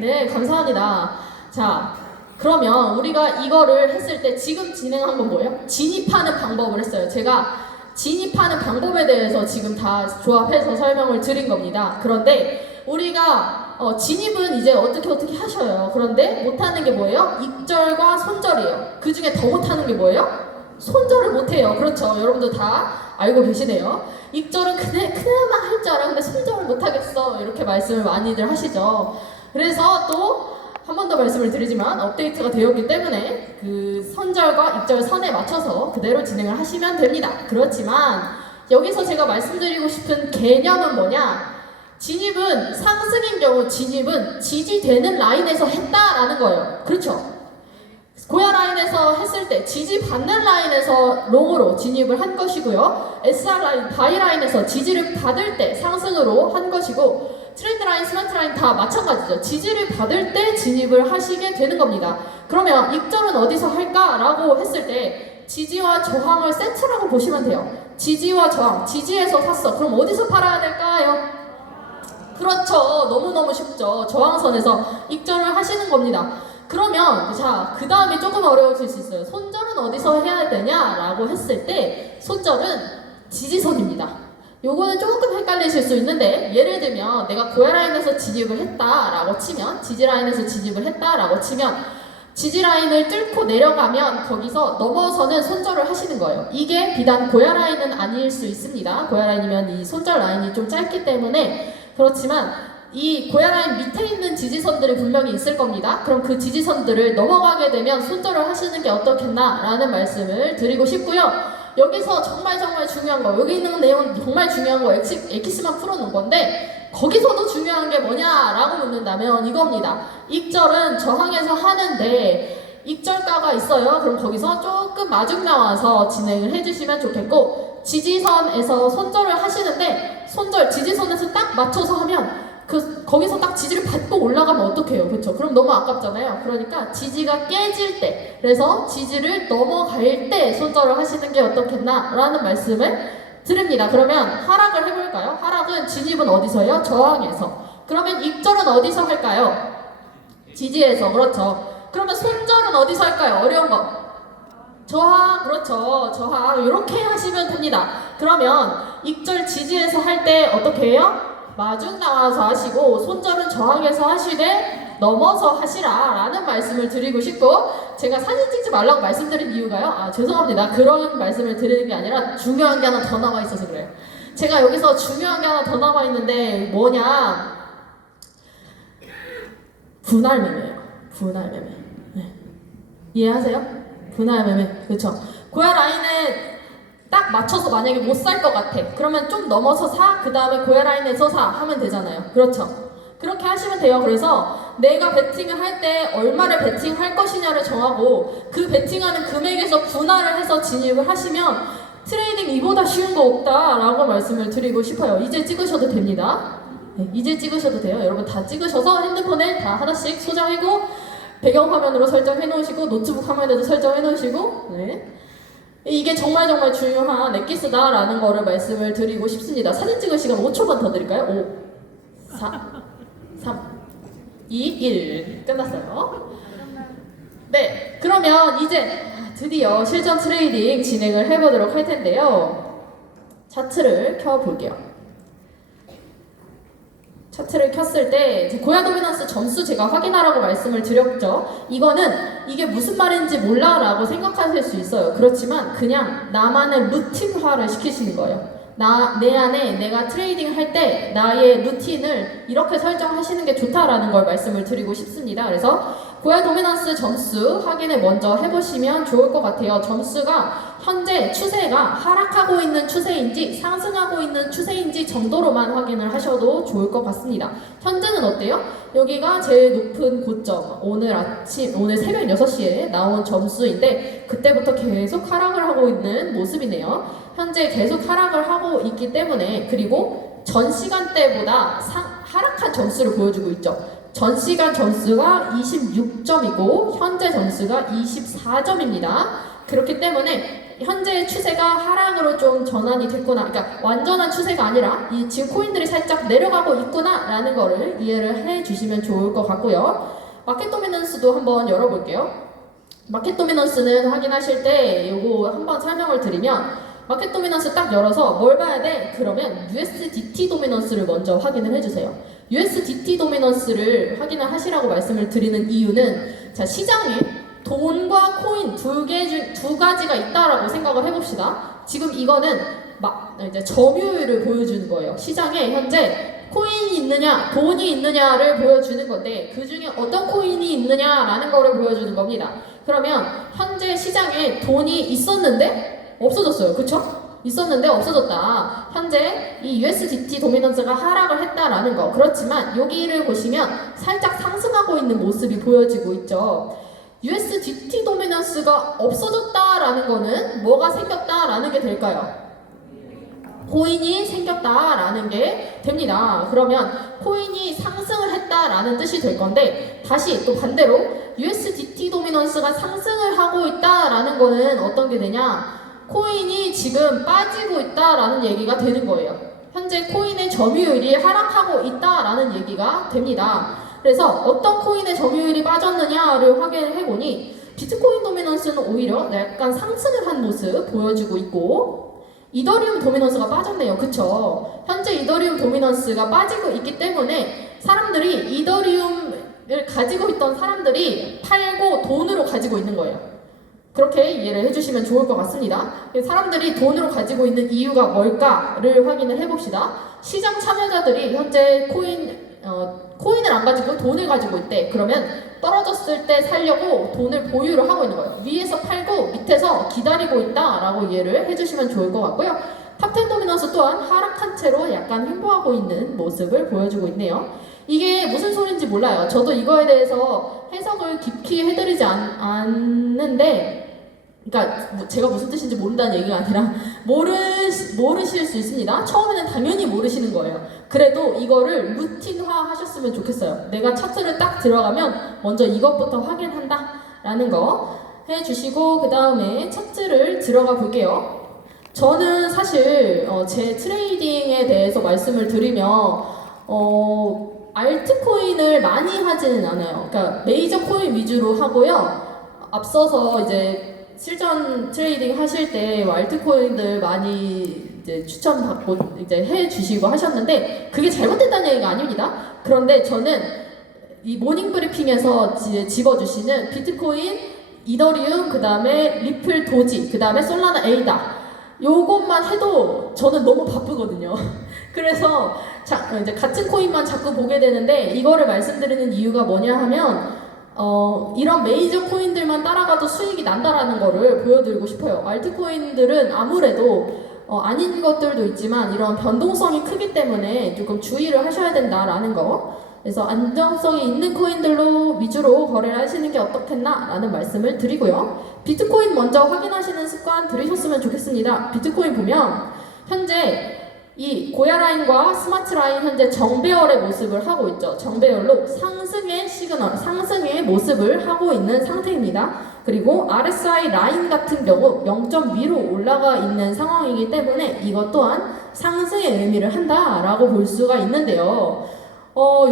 네, 감사합니다. 자, 그러면 우리가 이거를 했을 때 지금 진행한 건 뭐예요? 진입하는 방법을 했어요. 제가 진입하는 방법에 대해서 지금 다 조합해서 설명을 드린 겁니다. 그런데 우리가 진입은 이제 어떻게 하셔요. 그런데 못하는 게 뭐예요? 익절과 손절이에요. 그 중에 더 못하는 게 뭐예요? 손절을 못해요. 그렇죠. 여러분들 다 알고 계시네요. 익절은 그나마 할 줄 알아. 근데 손절을 못하겠어. 이렇게 말씀을 많이들 하시죠. 그래서 또 한 번 더 말씀을 드리지만 업데이트가 되었기 때문에 그 선절과 익절 선에 맞춰서 그대로 진행을 하시면 됩니다. 그렇지만 여기서 제가 말씀드리고 싶은 개념은 뭐냐? 진입은 상승인 경우 진입은 지지되는 라인에서 했다라는 거예요. 그렇죠? 고야 라인에서 했을 때 지지받는 라인에서 롱으로 진입을 한 것이고요. SR 라인, 바이 라인에서 지지를 받을 때 상승으로 한 것이고 트렌드 라인, 스마트 라인 다 마찬가지죠. 지지를 받을 때 진입을 하시게 되는 겁니다. 그러면 익절은 어디서 할까라고 했을 때 지지와 저항을 세트라고 보시면 돼요. 지지와 저항, 지지에서 샀어. 그럼 어디서 팔아야 될까요? 그렇죠. 너무너무 쉽죠. 저항선에서 익절을 하시는 겁니다. 그러면 자, 그 다음에 조금 어려워질 수 있어요. 손절은 어디서 해야 되냐라고 했을 때 손절은 지지선입니다. 요거는 조금 헷갈리실 수 있는데 예를 들면 내가 고야 라인에서 진입을 했다라고 치면 지지 라인에서 진입을 했다라고 치면 지지 라인을 뚫고 내려가면 거기서 넘어서는 손절을 하시는 거예요. 이게 비단 고야 라인은 아닐 수 있습니다. 고야 라인이면 이 손절 라인이 좀 짧기 때문에 그렇지만 이 고야 라인 밑에 있는 지지선들이 분명히 있을 겁니다. 그럼 그 지지선들을 넘어가게 되면 손절을 하시는 게 어떻겠나라는 말씀을 드리고 싶고요. 여기서 정말 중요한 거, 여기 있는 내용은 정말 중요한 거 엑기스만 풀어놓은 건데 거기서도 중요한 게 뭐냐라고 묻는다면 이겁니다. 익절은 저항에서 하는데 익절가가 있어요. 그럼 거기서 조금 마중 나와서 진행을 해주시면 좋겠고 지지선에서 손절을 하시는데 손절 지지선에서 딱 맞춰서 하면 거기서 딱 지지를 받고 올라가면 어떡해요? 그렇죠? 그럼 너무 아깝잖아요. 그러니까 지지가 깨질 때, 그래서 지지를 넘어갈 때 손절을 하시는 게 어떻겠나? 라는 말씀을 드립니다. 그러면 하락을 해볼까요? 하락은 진입은 어디서 해요? 저항에서. 그러면 익절은 어디서 할까요? 지지에서. 그렇죠. 그러면 손절은 어디서 할까요? 어려운 거. 저항. 그렇죠. 저항. 이렇게 하시면 됩니다. 그러면 익절 지지에서 할 때 어떻게 해요? 마중 나와서 하시고 손절은 저항에서 하시되 넘어서 하시라 라는 말씀을 드리고 싶고 제가 사진 찍지 말라고 말씀드린 이유가요. 죄송합니다. 그런 말씀을 드리는 게 아니라 중요한 게 하나 더 남아 있어서 그래요. 제가 여기서 중요한 게 하나 더 남아 있는데 뭐냐? 분할 매매예요. 분할 매매. 네. 이해하세요? 분할 매매. 그렇죠. 고야 라인에 딱 맞춰서 만약에 못 살 것 같아. 그러면 좀 넘어서 사, 그 다음에 고야 라인에서 사 하면 되잖아요. 그렇죠. 그렇게 하시면 돼요. 그래서 내가 베팅을 할 때 얼마를 베팅할 것이냐를 정하고 그 베팅하는 금액에서 분할을 해서 진입을 하시면 트레이딩 이보다 쉬운 거 없다 라고 말씀을 드리고 싶어요. 이제 찍으셔도 됩니다. 네, 이제 찍으셔도 돼요. 여러분 다 찍으셔서 핸드폰에 다 하나씩 소장하고 배경화면으로 설정해 놓으시고 노트북 화면에도 설정해 놓으시고 네. 이게 정말 중요한 엑기스다라는 거를 말씀을 드리고 싶습니다. 사진 찍을 시간 5초만 더 드릴까요? 5, 4, 3, 2, 1 끝났어요. 네, 그러면 이제 드디어 실전 트레이딩 진행을 해보도록 할 텐데요. 차트를 켜볼게요. 차트를 켰을 때 고야 도미넌스 점수 제가 확인하라고 말씀을 드렸죠. 이게 무슨 말인지 몰라 라고 생각하실 수 있어요. 그렇지만 그냥 나만의 루틴화를 시키시는 거예요. 내 안에 내가 트레이딩 할 때 나의 루틴을 이렇게 설정하시는 게 좋다라는 걸 말씀을 드리고 싶습니다. 그래서 고야 도미넌스 점수 확인을 먼저 해보시면 좋을 것 같아요. 점수가 현재 추세가 하락하고 있는 추세인지 상승하고 있는 추세인지 정도로만 확인을 하셔도 좋을 것 같습니다. 현재는 어때요? 여기가 제일 높은 고점, 오늘 새벽 6시에 나온 점수인데 그때부터 계속 하락을 하고 있는 모습이네요. 현재 계속 하락을 하고 있기 때문에 그리고 전 시간대보다 하락한 점수를 보여주고 있죠. 전 시간 점수가 26점이고 현재 점수가 24점입니다. 그렇기 때문에 현재의 추세가 하락으로 좀 전환이 됐구나. 그러니까 완전한 추세가 아니라 지금 코인들이 살짝 내려가고 있구나 라는 거를 이해를 해주시면 좋을 것 같고요. 마켓 도미넌스도 한번 열어볼게요. 마켓 도미넌스는 확인하실 때 이거 한번 설명을 드리면 마켓 도미넌스 딱 열어서 뭘 봐야 돼? 그러면 USDT 도미넌스를 먼저 확인을 해주세요. USDT 도미넌스를 확인을 하시라고 말씀을 드리는 이유는 자 시장에 돈과 코인 두 가지가 있다라고 생각을 해봅시다. 지금 이거는 이제 점유율을 보여주는 거예요. 시장에 현재 코인이 있느냐, 돈이 있느냐를 보여주는 건데 그 중에 어떤 코인이 있느냐라는 거를 보여주는 겁니다. 그러면 현재 시장에 돈이 있었는데 없어졌어요. 그쵸? 있었는데 없어졌다. 현재 이 USDT 도미넌스가 하락을 했다라는 거. 그렇지만 여기를 보시면 살짝 상승하고 있는 모습이 보여지고 있죠. USDT 도미넌스가 없어졌다라는 거는 뭐가 생겼다라는 게 될까요? 코인이 생겼다라는 게 됩니다. 그러면 코인이 상승을 했다라는 뜻이 될 건데 다시 또 반대로 USDT 도미넌스가 상승을 하고 있다라는 거는 어떤 게 되냐? 코인이 지금 빠지고 있다라는 얘기가 되는 거예요. 현재 코인의 점유율이 하락하고 있다라는 얘기가 됩니다. 그래서 어떤 코인의 점유율이 빠졌느냐를 확인을 해보니 비트코인 도미넌스는 오히려 약간 상승을 한 모습 보여주고 있고 이더리움 도미넌스가 빠졌네요. 그쵸? 현재 이더리움 도미넌스가 빠지고 있기 때문에 사람들이 이더리움을 가지고 있던 사람들이 팔고 돈으로 가지고 있는 거예요. 그렇게 이해를 해주시면 좋을 것 같습니다. 사람들이 돈으로 가지고 있는 이유가 뭘까를 확인을 해봅시다. 시장 참여자들이 현재 코인을 안 가지고 돈을 가지고 있대. 그러면 떨어졌을 때 살려고 돈을 보유를 하고 있는 거예요. 위에서 팔고 밑에서 기다리고 있다라고 이해를 해주시면 좋을 것 같고요. 탑10 도미넌스 또한 하락한 채로 약간 횡보하고 있는 모습을 보여주고 있네요. 이게 무슨 소린지 몰라요. 저도 이거에 대해서 해석을 깊이 해드리지 않는데 그러니까 제가 무슨 뜻인지 모른다는 얘기가 아니라 모르실 수 있습니다. 처음에는 당연히 모르시는 거예요. 그래도 이거를 루틴화 하셨으면 좋겠어요. 내가 차트를 딱 들어가면 먼저 이것부터 확인한다 라는 거 해주시고 그 다음에 차트를 들어가 볼게요. 저는 사실 제 트레이딩에 대해서 말씀을 드리면 알트코인을 많이 하지는 않아요. 그러니까 메이저 코인 위주로 하고요. 앞서서 이제 실전 트레이딩 하실 때 알트코인들 많이 이제 추천받고 이제 해주시고 하셨는데 그게 잘못됐다는 얘기가 아닙니다. 그런데 저는 이 모닝 브리핑에서 집어주시는 비트코인, 이더리움, 그 다음에 리플 도지, 그 다음에 솔라나 에이다 요것만 해도 저는 너무 바쁘거든요. 그래서 이제 같은 코인만 자꾸 보게 되는데 이거를 말씀드리는 이유가 뭐냐 하면 이런 메이저 코인들만 따라가도 수익이 난다라는 거를 보여드리고 싶어요. 알트코인들은 아무래도 아닌 것들도 있지만 이런 변동성이 크기 때문에 조금 주의를 하셔야 된다라는 거. 그래서 안정성이 있는 코인들로 위주로 거래를 하시는 게 어떻겠나 라는 말씀을 드리고요. 비트코인 먼저 확인하시는 습관 들이셨으면 좋겠습니다. 비트코인 보면 현재 이 고야 라인과 스마트 라인 현재 정배열의 모습을 하고 있죠. 정배열로 상승의 시그널, 상승의 모습을 하고 있는 상태입니다. 그리고 RSI 라인 같은 경우 0점 위로 올라가 있는 상황이기 때문에 이것 또한 상승의 의미를 한다라고 볼 수가 있는데요.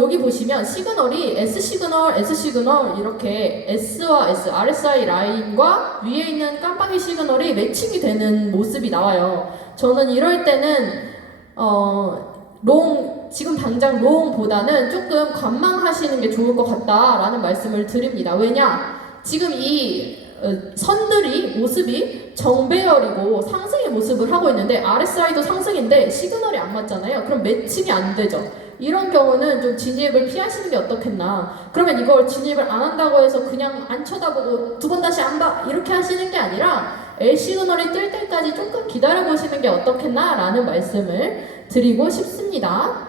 여기 보시면 시그널이 S 시그널 이렇게 S와 S, RSI 라인과 위에 있는 깜빡이 시그널이 매칭이 되는 모습이 나와요. 저는 이럴 때는 지금 당장 롱보다는 조금 관망하시는 게 좋을 것 같다라는 말씀을 드립니다. 왜냐? 지금 이 선들이 모습이 정배열이고 상승의 모습을 하고 있는데 RSI도 상승인데 시그널이 안 맞잖아요. 그럼 매칭이 안 되죠. 이런 경우는 좀 진입을 피하시는 게 어떻겠나. 그러면 이걸 진입을 안 한다고 해서 그냥 안 쳐다보고 두 번 다시 안 봐 이렇게 하시는 게 아니라 L 시그널이 뜰 때까지 조금 기다려보시는 게 어떻겠나 라는 말씀을 드리고 싶습니다.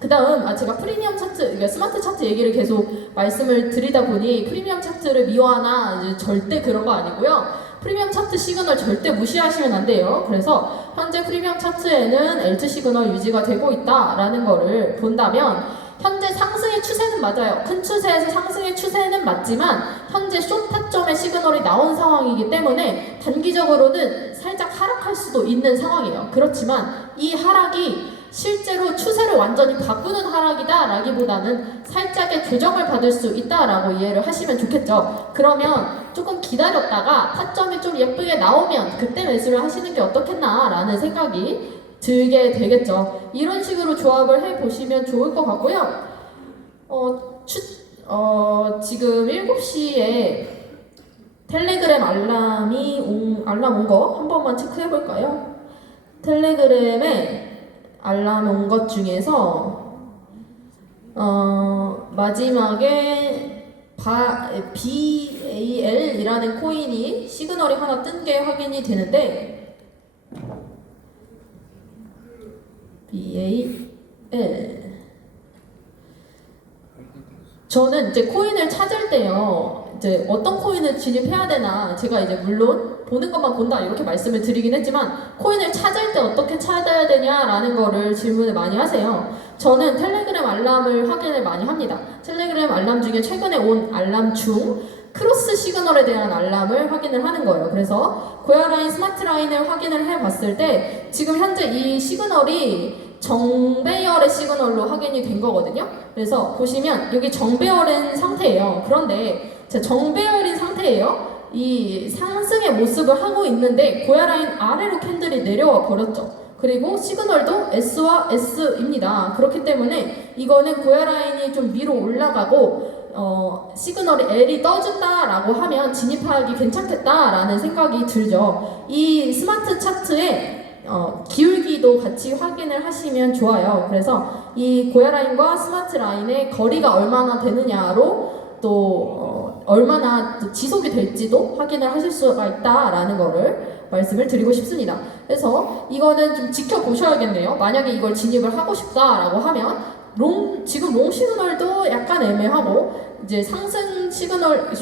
그 다음 제가 프리미엄 차트, 그러니까 스마트 차트 얘기를 계속 말씀을 드리다 보니 프리미엄 차트를 미워하나 이제 절대 그런 거 아니고요. 프리미엄 차트 시그널 절대 무시하시면 안 돼요. 그래서 현재 프리미엄 차트에는 L2 시그널 유지가 되고 있다라는 거를 본다면 현재 상승의 추세는 맞아요. 큰 추세에서 상승의 추세는 맞지만 현재 숏타점의 시그널이 나온 상황이기 때문에 단기적으로는 살짝 하락할 수도 있는 상황이에요. 그렇지만 이 하락이 실제로 추세를 완전히 바꾸는 하락이다 라기보다는 살짝의 조정을 받을 수 있다라고 이해를 하시면 좋겠죠. 그러면 조금 기다렸다가 타점이 좀 예쁘게 나오면 그때 매수를 하시는 게 어떻겠나 라는 생각이 들게 되겠죠. 이런 식으로 조합을 해보시면 좋을 것 같고요. 지금 7시에 텔레그램 알람 온 거 한 번만 체크해 볼까요? 텔레그램에 알람 온 것 중에서 마지막에 BAL이라는 코인이 시그널이 하나 뜬 게 확인이 되는데 BAL 저는 이제 코인을 찾을 때요, 이제 어떤 코인을 진입해야 되나, 제가 이제 물론 보는 것만 본다 이렇게 말씀을 드리긴 했지만, 코인을 찾을 때 어떻게 찾아야 되냐라는 거를 질문을 많이 하세요. 저는 텔레그램 알람을 확인을 많이 합니다. 텔레그램 알람 중에 최근에 온 알람 중 크로스 시그널에 대한 알람을 확인을 하는 거예요. 그래서 고야라인, 스마트라인을 확인을 해봤을 때 지금 현재 이 시그널이 정배열의 시그널로 확인이 된 거거든요. 그래서 보시면 여기 정배열인 상태예요. 그런데 제 정배열인 상태예요. 이 상승의 모습을 하고 있는데 고야라인 아래로 캔들이 내려와 버렸죠. 그리고 시그널도 S와 S입니다. 그렇기 때문에 이거는 고야라인이 좀 위로 올라가고 시그널이 L이 떠준다라고 하면 진입하기 괜찮겠다라는 생각이 들죠. 이 스마트 차트에 기울기도 같이 확인을 하시면 좋아요. 그래서 이 고야라인과 스마트 라인의 거리가 얼마나 되느냐로 또 얼마나 또 지속이 될지도 확인을 하실 수가 있다라는 거를 말씀을 드리고 싶습니다. 그래서 이거는 좀 지켜보셔야겠네요. 만약에 이걸 진입을 하고 싶다라고 하면 지금 롱 시그널도 약간 애매하고 이제 상승 시그널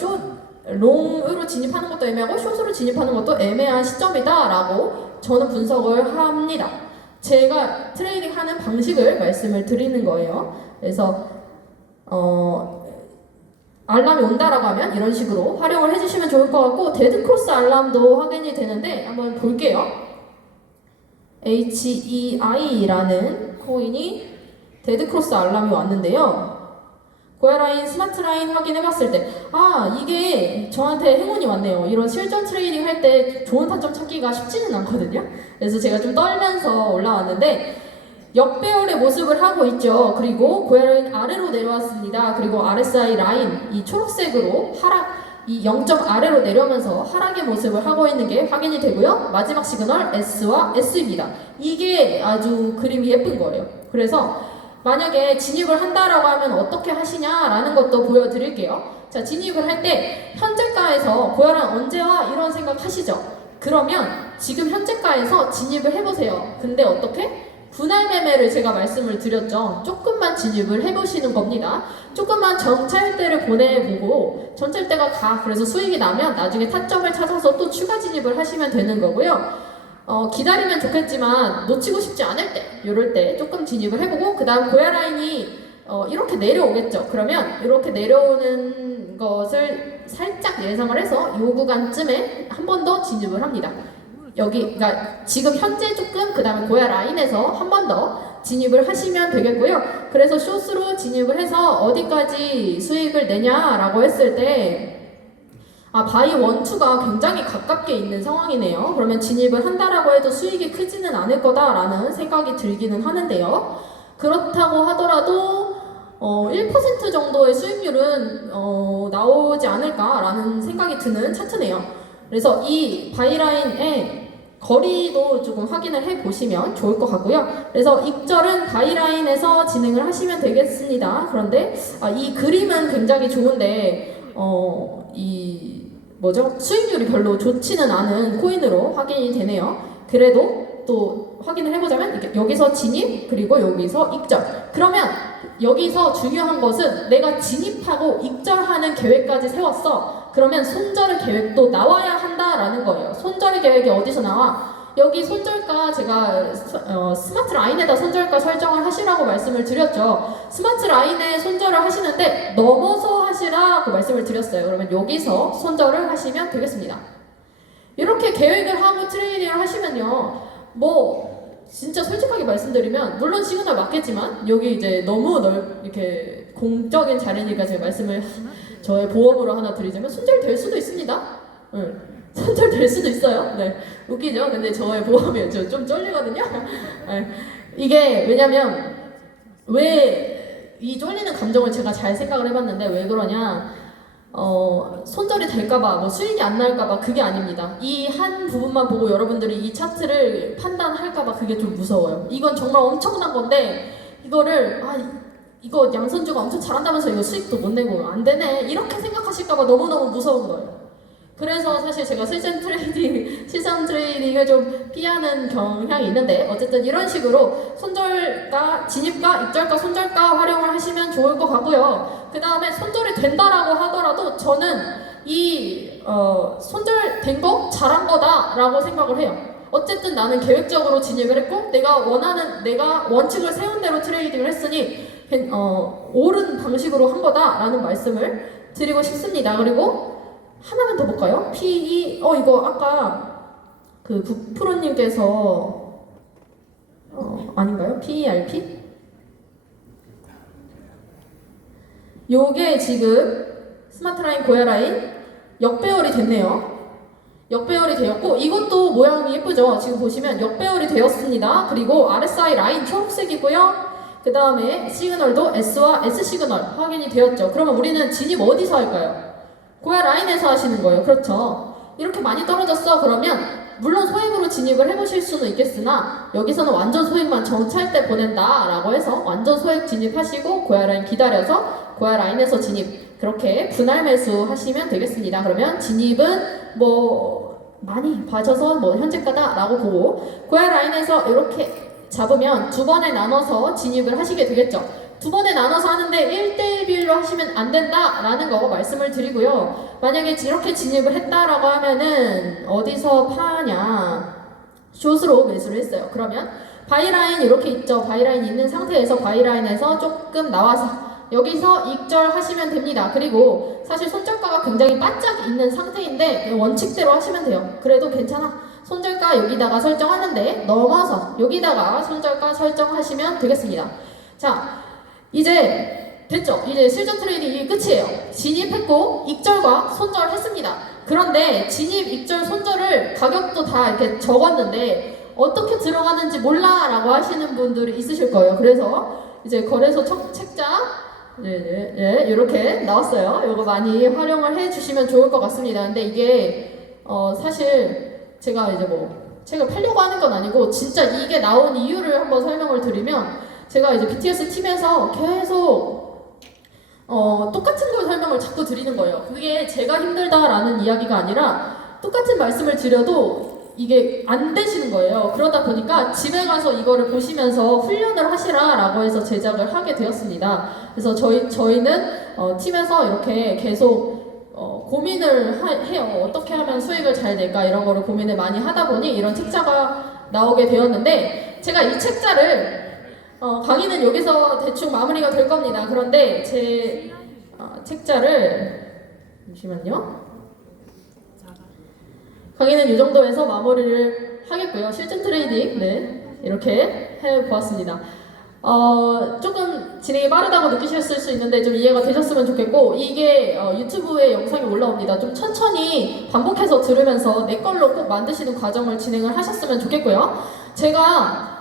롱으로 진입하는 것도 애매하고 숏으로 진입하는 것도 애매한 시점이다라고 저는 분석을 합니다. 제가 트레이딩 하는 방식을 말씀을 드리는 거예요. 그래서 알람이 온다라고 하면 이런 식으로 활용을 해주시면 좋을 것 같고, 데드크로스 알람도 확인이 되는데 한번 볼게요. HEI라는 코인이 데드크로스 알람이 왔는데요. 고야라인, 스마트라인 확인해봤을 때 이게 저한테 행운이 왔네요. 이런 실전 트레이딩 할 때 좋은 타점 찾기가 쉽지는 않거든요. 그래서 제가 좀 떨면서 올라왔는데 역배열의 모습을 하고 있죠. 그리고 고야라인 아래로 내려왔습니다. 그리고 RSI 라인 이 초록색으로 이 0점 아래로 내려오면서 하락의 모습을 하고 있는 게 확인이 되고요. 마지막 시그널 S와 S입니다. 이게 아주 그림이 예쁜 거예요. 그래서 만약에 진입을 한다라고 하면 어떻게 하시냐라는 것도 보여드릴게요. 자, 진입을 할 때 현재가에서 고야라인 언제 와? 이런 생각 하시죠? 그러면 지금 현재가에서 진입을 해보세요. 근데 어떻게? 분할 매매를 제가 말씀을 드렸죠. 조금만 진입을 해보시는 겁니다. 조금만 정찰대를 보내보고 정찰대가 그래서 수익이 나면 나중에 타점을 찾아서 또 추가 진입을 하시면 되는 거고요. 기다리면 좋겠지만 놓치고 싶지 않을 때, 이럴 때 조금 진입을 해보고, 그 다음 고야라인이 이렇게 내려오겠죠. 그러면 이렇게 내려오는 것을 살짝 예상을 해서 이 구간쯤에 한 번 더 진입을 합니다. 그러니까 지금 현재 조금, 그 다음에 고야라인에서 한 번 더 진입을 하시면 되겠고요. 그래서 숏으로 진입을 해서 어디까지 수익을 내냐라고 했을 때 바이 1, 2가 굉장히 가깝게 있는 상황이네요. 그러면 진입을 한다라고 해도 수익이 크지는 않을 거다라는 생각이 들기는 하는데요. 그렇다고 하더라도 1% 정도의 수익률은 나오지 않을까라는 생각이 드는 차트네요. 그래서 이 바이라인의 거리도 조금 확인을 해보시면 좋을 것 같고요. 그래서 익절은 바이라인에서 진행을 하시면 되겠습니다. 그런데 이 그림은 굉장히 좋은데 수익률이 별로 좋지는 않은 코인으로 확인이 되네요. 그래도 또 확인을 해보자면 여기서 진입, 그리고 여기서 익절. 그러면 여기서 중요한 것은 내가 진입하고 익절하는 계획까지 세웠어. 그러면 손절의 계획도 나와야 한다라는 거예요. 손절의 계획이 어디서 나와? 여기 손절가 제가 스마트 라인에다 손절가 설정을 하시라고 말씀을 드렸죠. 스마트 라인에 손절을 하시는데 넘어서 하시라고 말씀을 드렸어요. 그러면 여기서 손절을 하시면 되겠습니다. 이렇게 계획을 하고 트레이딩을 하시면요, 진짜 솔직하게 말씀드리면, 물론 시그널 맞겠지만 여기 이제 너무 이렇게 공적인 자리니까 제가 말씀을 저의 보험으로 하나 드리자면 손절될 수도 있습니다. 손절될 수도 있어요. 네, 웃기죠? 근데 저의 보험이 좀 쫄리거든요. 네. 이게 왜냐면 왜 이 쫄리는 감정을 제가 잘 생각을 해봤는데 왜 그러냐? 손절이 될까봐, 뭐 수익이 안 날까봐 그게 아닙니다. 이 한 부분만 보고 여러분들이 이 차트를 판단할까봐 그게 좀 무서워요. 이건 정말 엄청난 건데 이거를 이거 양선주가 엄청 잘한다면서 이거 수익도 못 내고 안 되네 이렇게 생각하실까봐 너무너무 무서운 거예요. 그래서 사실 제가 시선 트레이딩을 좀 피하는 경향이 있는데 어쨌든 이런 식으로 손절가, 진입가, 입절가, 손절가 활용을 하시면 좋을 것 같고요. 그 다음에 손절이 된다라고 하더라도 저는 이 손절된 거 잘한 거다라고 생각을 해요. 어쨌든 나는 계획적으로 진입을 했고 내가 원칙을 세운 대로 트레이딩을 했으니 옳은 방식으로 한 거다라는 말씀을 드리고 싶습니다. 그리고 하나만 더 볼까요? PE 이거 아까 그 북프로님께서 아닌가요? PERP? 요게 지금 스마트라인, 고야라인 역배열이 됐네요. 역배열이 되었고 이것도 모양이 예쁘죠? 지금 보시면 역배열이 되었습니다. 그리고 RSI 라인 초록색이고요. 그 다음에 시그널도 S와 S 시그널 확인이 되었죠. 그러면 우리는 진입 어디서 할까요? 고야 라인에서 하시는 거예요. 그렇죠. 이렇게 많이 떨어졌어. 그러면 물론 소액으로 진입을 해보실 수는 있겠으나 여기서는 완전 소액만 정찰 때 보낸다 라고 해서 완전 소액 진입하시고 고야 라인 기다려서 고야 라인에서 진입 그렇게 분할 매수 하시면 되겠습니다. 그러면 진입은 뭐 많이 봐줘서 뭐 현재가다 라고 보고 고야 라인에서 이렇게 잡으면 두 번에 나눠서 진입을 하시게 되겠죠. 두 번에 나눠서 하는데 1대1로 하시면 안 된다라는 거 말씀을 드리고요. 만약에 이렇게 진입을 했다라고 하면은 어디서 파냐? 숏으로 매수를 했어요. 그러면 바이라인 이렇게 있죠. 바이라인 있는 상태에서 바이라인에서 조금 나와서 여기서 익절하시면 됩니다. 그리고 사실 손절가가 굉장히 바짝 있는 상태인데 원칙대로 하시면 돼요. 그래도 괜찮아. 손절가 여기다가 설정하는데 넘어서 여기다가 손절가 설정하시면 되겠습니다. 자, 이제 됐죠? 이제 실전 트레이딩이 끝이에요. 진입했고 익절과 손절했습니다. 그런데 진입, 익절, 손절을 가격도 다 이렇게 적었는데 어떻게 들어가는지 몰라 라고 하시는 분들이 있으실 거예요. 그래서 이제 거래소 책자 이렇게 나왔어요. 이거 많이 활용을 해주시면 좋을 것 같습니다. 근데 이게 사실 제가 이제 뭐 책을 팔려고 하는 건 아니고 진짜 이게 나온 이유를 한번 설명을 드리면 제가 이제 BTS 팀에서 계속 똑같은 걸 설명을 자꾸 드리는 거예요. 그게 제가 힘들다라는 이야기가 아니라 똑같은 말씀을 드려도 이게 안 되시는 거예요. 그러다 보니까 집에 가서 이거를 보시면서 훈련을 하시라라고 해서 제작을 하게 되었습니다. 그래서 저희는 팀에서 이렇게 계속 고민을 해요. 어떻게 하면 수익을 잘 낼까 이런 거를 고민을 많이 하다 보니 이런 책자가 나오게 되었는데 제가 이 책자를 강의는 여기서 대충 마무리가 될 겁니다. 그런데 제 책자를 잠시만요. 강의는 이 정도에서 마무리를 하겠고요. 실전 트레이딩 이렇게 해보았습니다. 조금 진행이 빠르다고 느끼셨을 수 있는데 좀 이해가 되셨으면 좋겠고 이게 유튜브에 영상이 올라옵니다. 좀 천천히 반복해서 들으면서 내 걸로 꼭 만드시는 과정을 진행을 하셨으면 좋겠고요. 제가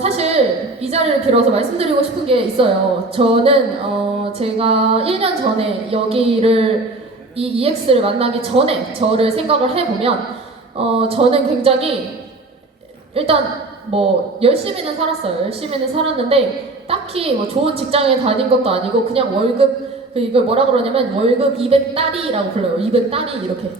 사실 이 자리를 빌어서 말씀드리고 싶은 게 있어요. 저는 제가 1년 전에 여기를 이 EX를 만나기 전에 저를 생각을 해보면 저는 굉장히 일단 뭐 열심히는 살았어요. 열심히는 살았는데 딱히 뭐 좋은 직장에 다닌 것도 아니고 그냥 월급 이걸 뭐라 그러냐면 월급 200달이라고 불러요. 200달이 이렇게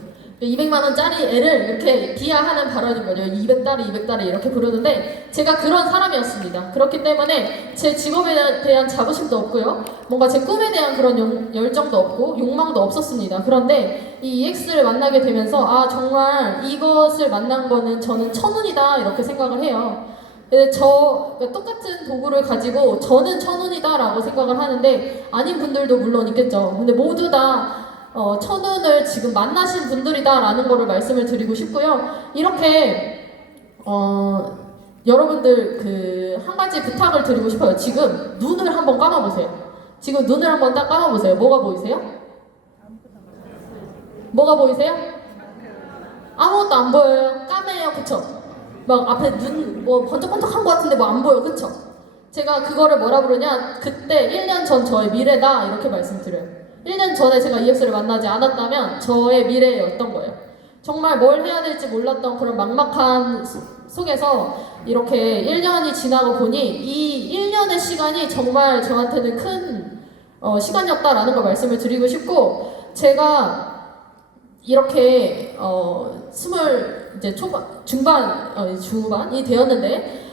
200만 원짜리 애를 이렇게 비하하는 발언인 거죠. 200달이 이렇게 부르는데 제가 그런 사람이었습니다. 그렇기 때문에 제 직업에 대한 자부심도 없고요. 뭔가 제 꿈에 대한 그런 열정도 없고 욕망도 없었습니다. 그런데 이 EX를 만나게 되면서 정말 이것을 만난 거는 저는 천운이다 이렇게 생각을 해요. 그러니까 똑같은 도구를 가지고 저는 천운이다 라고 생각을 하는데 아닌 분들도 물론 있겠죠. 근데 모두 다 천운을 지금 만나신 분들이다 라는 거를 말씀을 드리고 싶고요. 이렇게 여러분들 한 가지 부탁을 드리고 싶어요. 지금 눈을 한번 감아보세요. 지금 눈을 한번 딱 감아보세요. 뭐가 보이세요? 뭐가 보이세요? 아무것도 안 보여요. 까매요. 그쵸? 막 앞에 눈 뭐 번쩍번쩍한 것 같은데 뭐 안 보여. 그쵸? 제가 그거를 뭐라 부르냐, 그때 1년 전 저의 미래다 이렇게 말씀드려요. 1년 전에 제가 EX를 만나지 않았다면 저의 미래였던 거예요. 정말 뭘 해야 될지 몰랐던 그런 막막한 속에서 이렇게 1년이 지나고 보니 이 1년의 시간이 정말 저한테는 큰 시간이었다라는 걸 말씀을 드리고 싶고, 제가 이렇게 이제 중반이 되었는데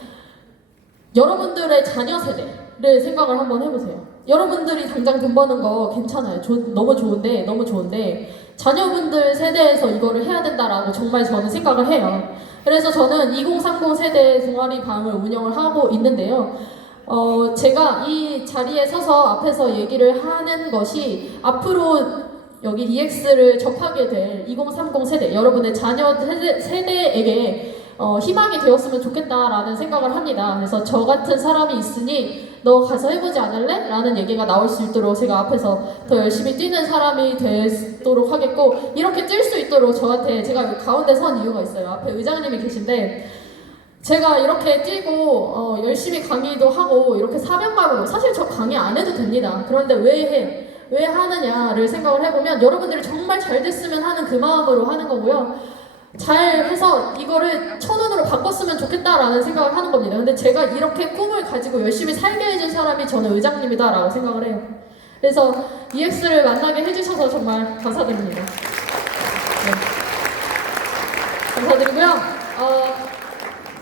여러분들의 자녀 세대를 생각을 한번 해보세요. 여러분들이 당장 돈 버는 거 괜찮아요. 너무 좋은데 자녀분들 세대에서 이거를 해야 된다라고 정말 저는 생각을 해요. 그래서 저는 2030 세대 동아리 방을 운영을 하고 있는데요. 제가 이 자리에 서서 앞에서 얘기를 하는 것이 앞으로 여기 EX를 접하게 될 2030 세대, 여러분의 자녀 세대에게 희망이 되었으면 좋겠다라는 생각을 합니다. 그래서 저 같은 사람이 있으니 너 가서 해보지 않을래? 라는 얘기가 나올 수 있도록 제가 앞에서 더 열심히 뛰는 사람이 되도록 하겠고, 이렇게 뛸 수 있도록 저한테, 제가 여기 가운데 선 이유가 있어요. 앞에 의장님이 계신데 제가 이렇게 뛰고 열심히 강의도 하고 이렇게 사명감으로, 사실 저 강의 안 해도 됩니다. 그런데 왜 하느냐를 생각을 해보면 여러분들이 정말 잘 됐으면 하는 그 마음으로 하는 거고요. 잘 해서 이거를 천원으로 바꿨으면 좋겠다라는 생각을 하는 겁니다. 근데 제가 이렇게 꿈을 가지고 열심히 살게 해준 사람이 저는 의장님이다라고 생각을 해요. 그래서 EX를 만나게 해주셔서 정말 감사드립니다. 네. 감사드리고요.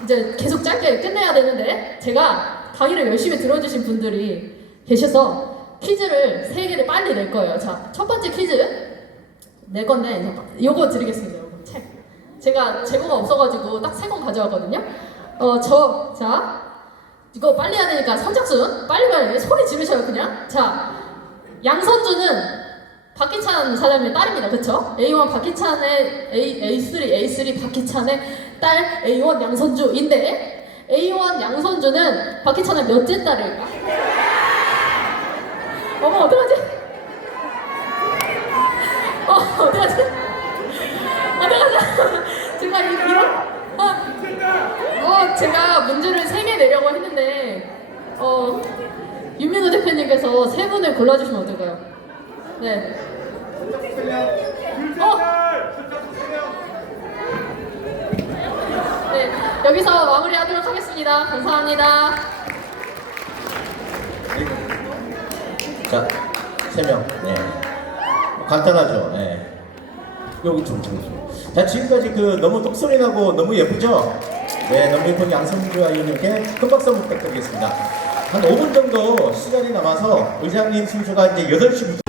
이제 계속 짧게 끝내야 되는데 제가 강의를 열심히 들어주신 분들이 계셔서 퀴즈를 3개를 빨리 낼 거예요. 자, 첫 번째 퀴즈 낼 건데 요거 드리겠습니다. 요거 책. 제가 재고가 없어가지고 딱 3권 가져왔거든요. 자, 이거 빨리 해야 되니까 선착순 빨리 소리 지르셔요 그냥. 자, 양선주는 박희찬 사장님의 딸입니다. 그쵸? A1 박희찬의 A3 박희찬의 딸 A1 양선주인데, A1 양선주는 박희찬의 몇째 딸일까? 어머, 어떡하지? 어떡하지? 제가 제가 문제를 3개 내려고 했는데 윤민호 대표님께서 3분을 골라주시면 어떨까요? 네. 네, 여기서 마무리하도록 하겠습니다. 감사합니다. 자, 3명. 네. 간단하죠. 네. 여기 좀. 자, 지금까지 너무 똑소리 나고 너무 예쁘죠? 네, 너무 예쁜 양성주 아이님께 큰 박수 부탁드리겠습니다. 한 5분 정도 시간이 남아서 의장님 순서가 이제 8시부터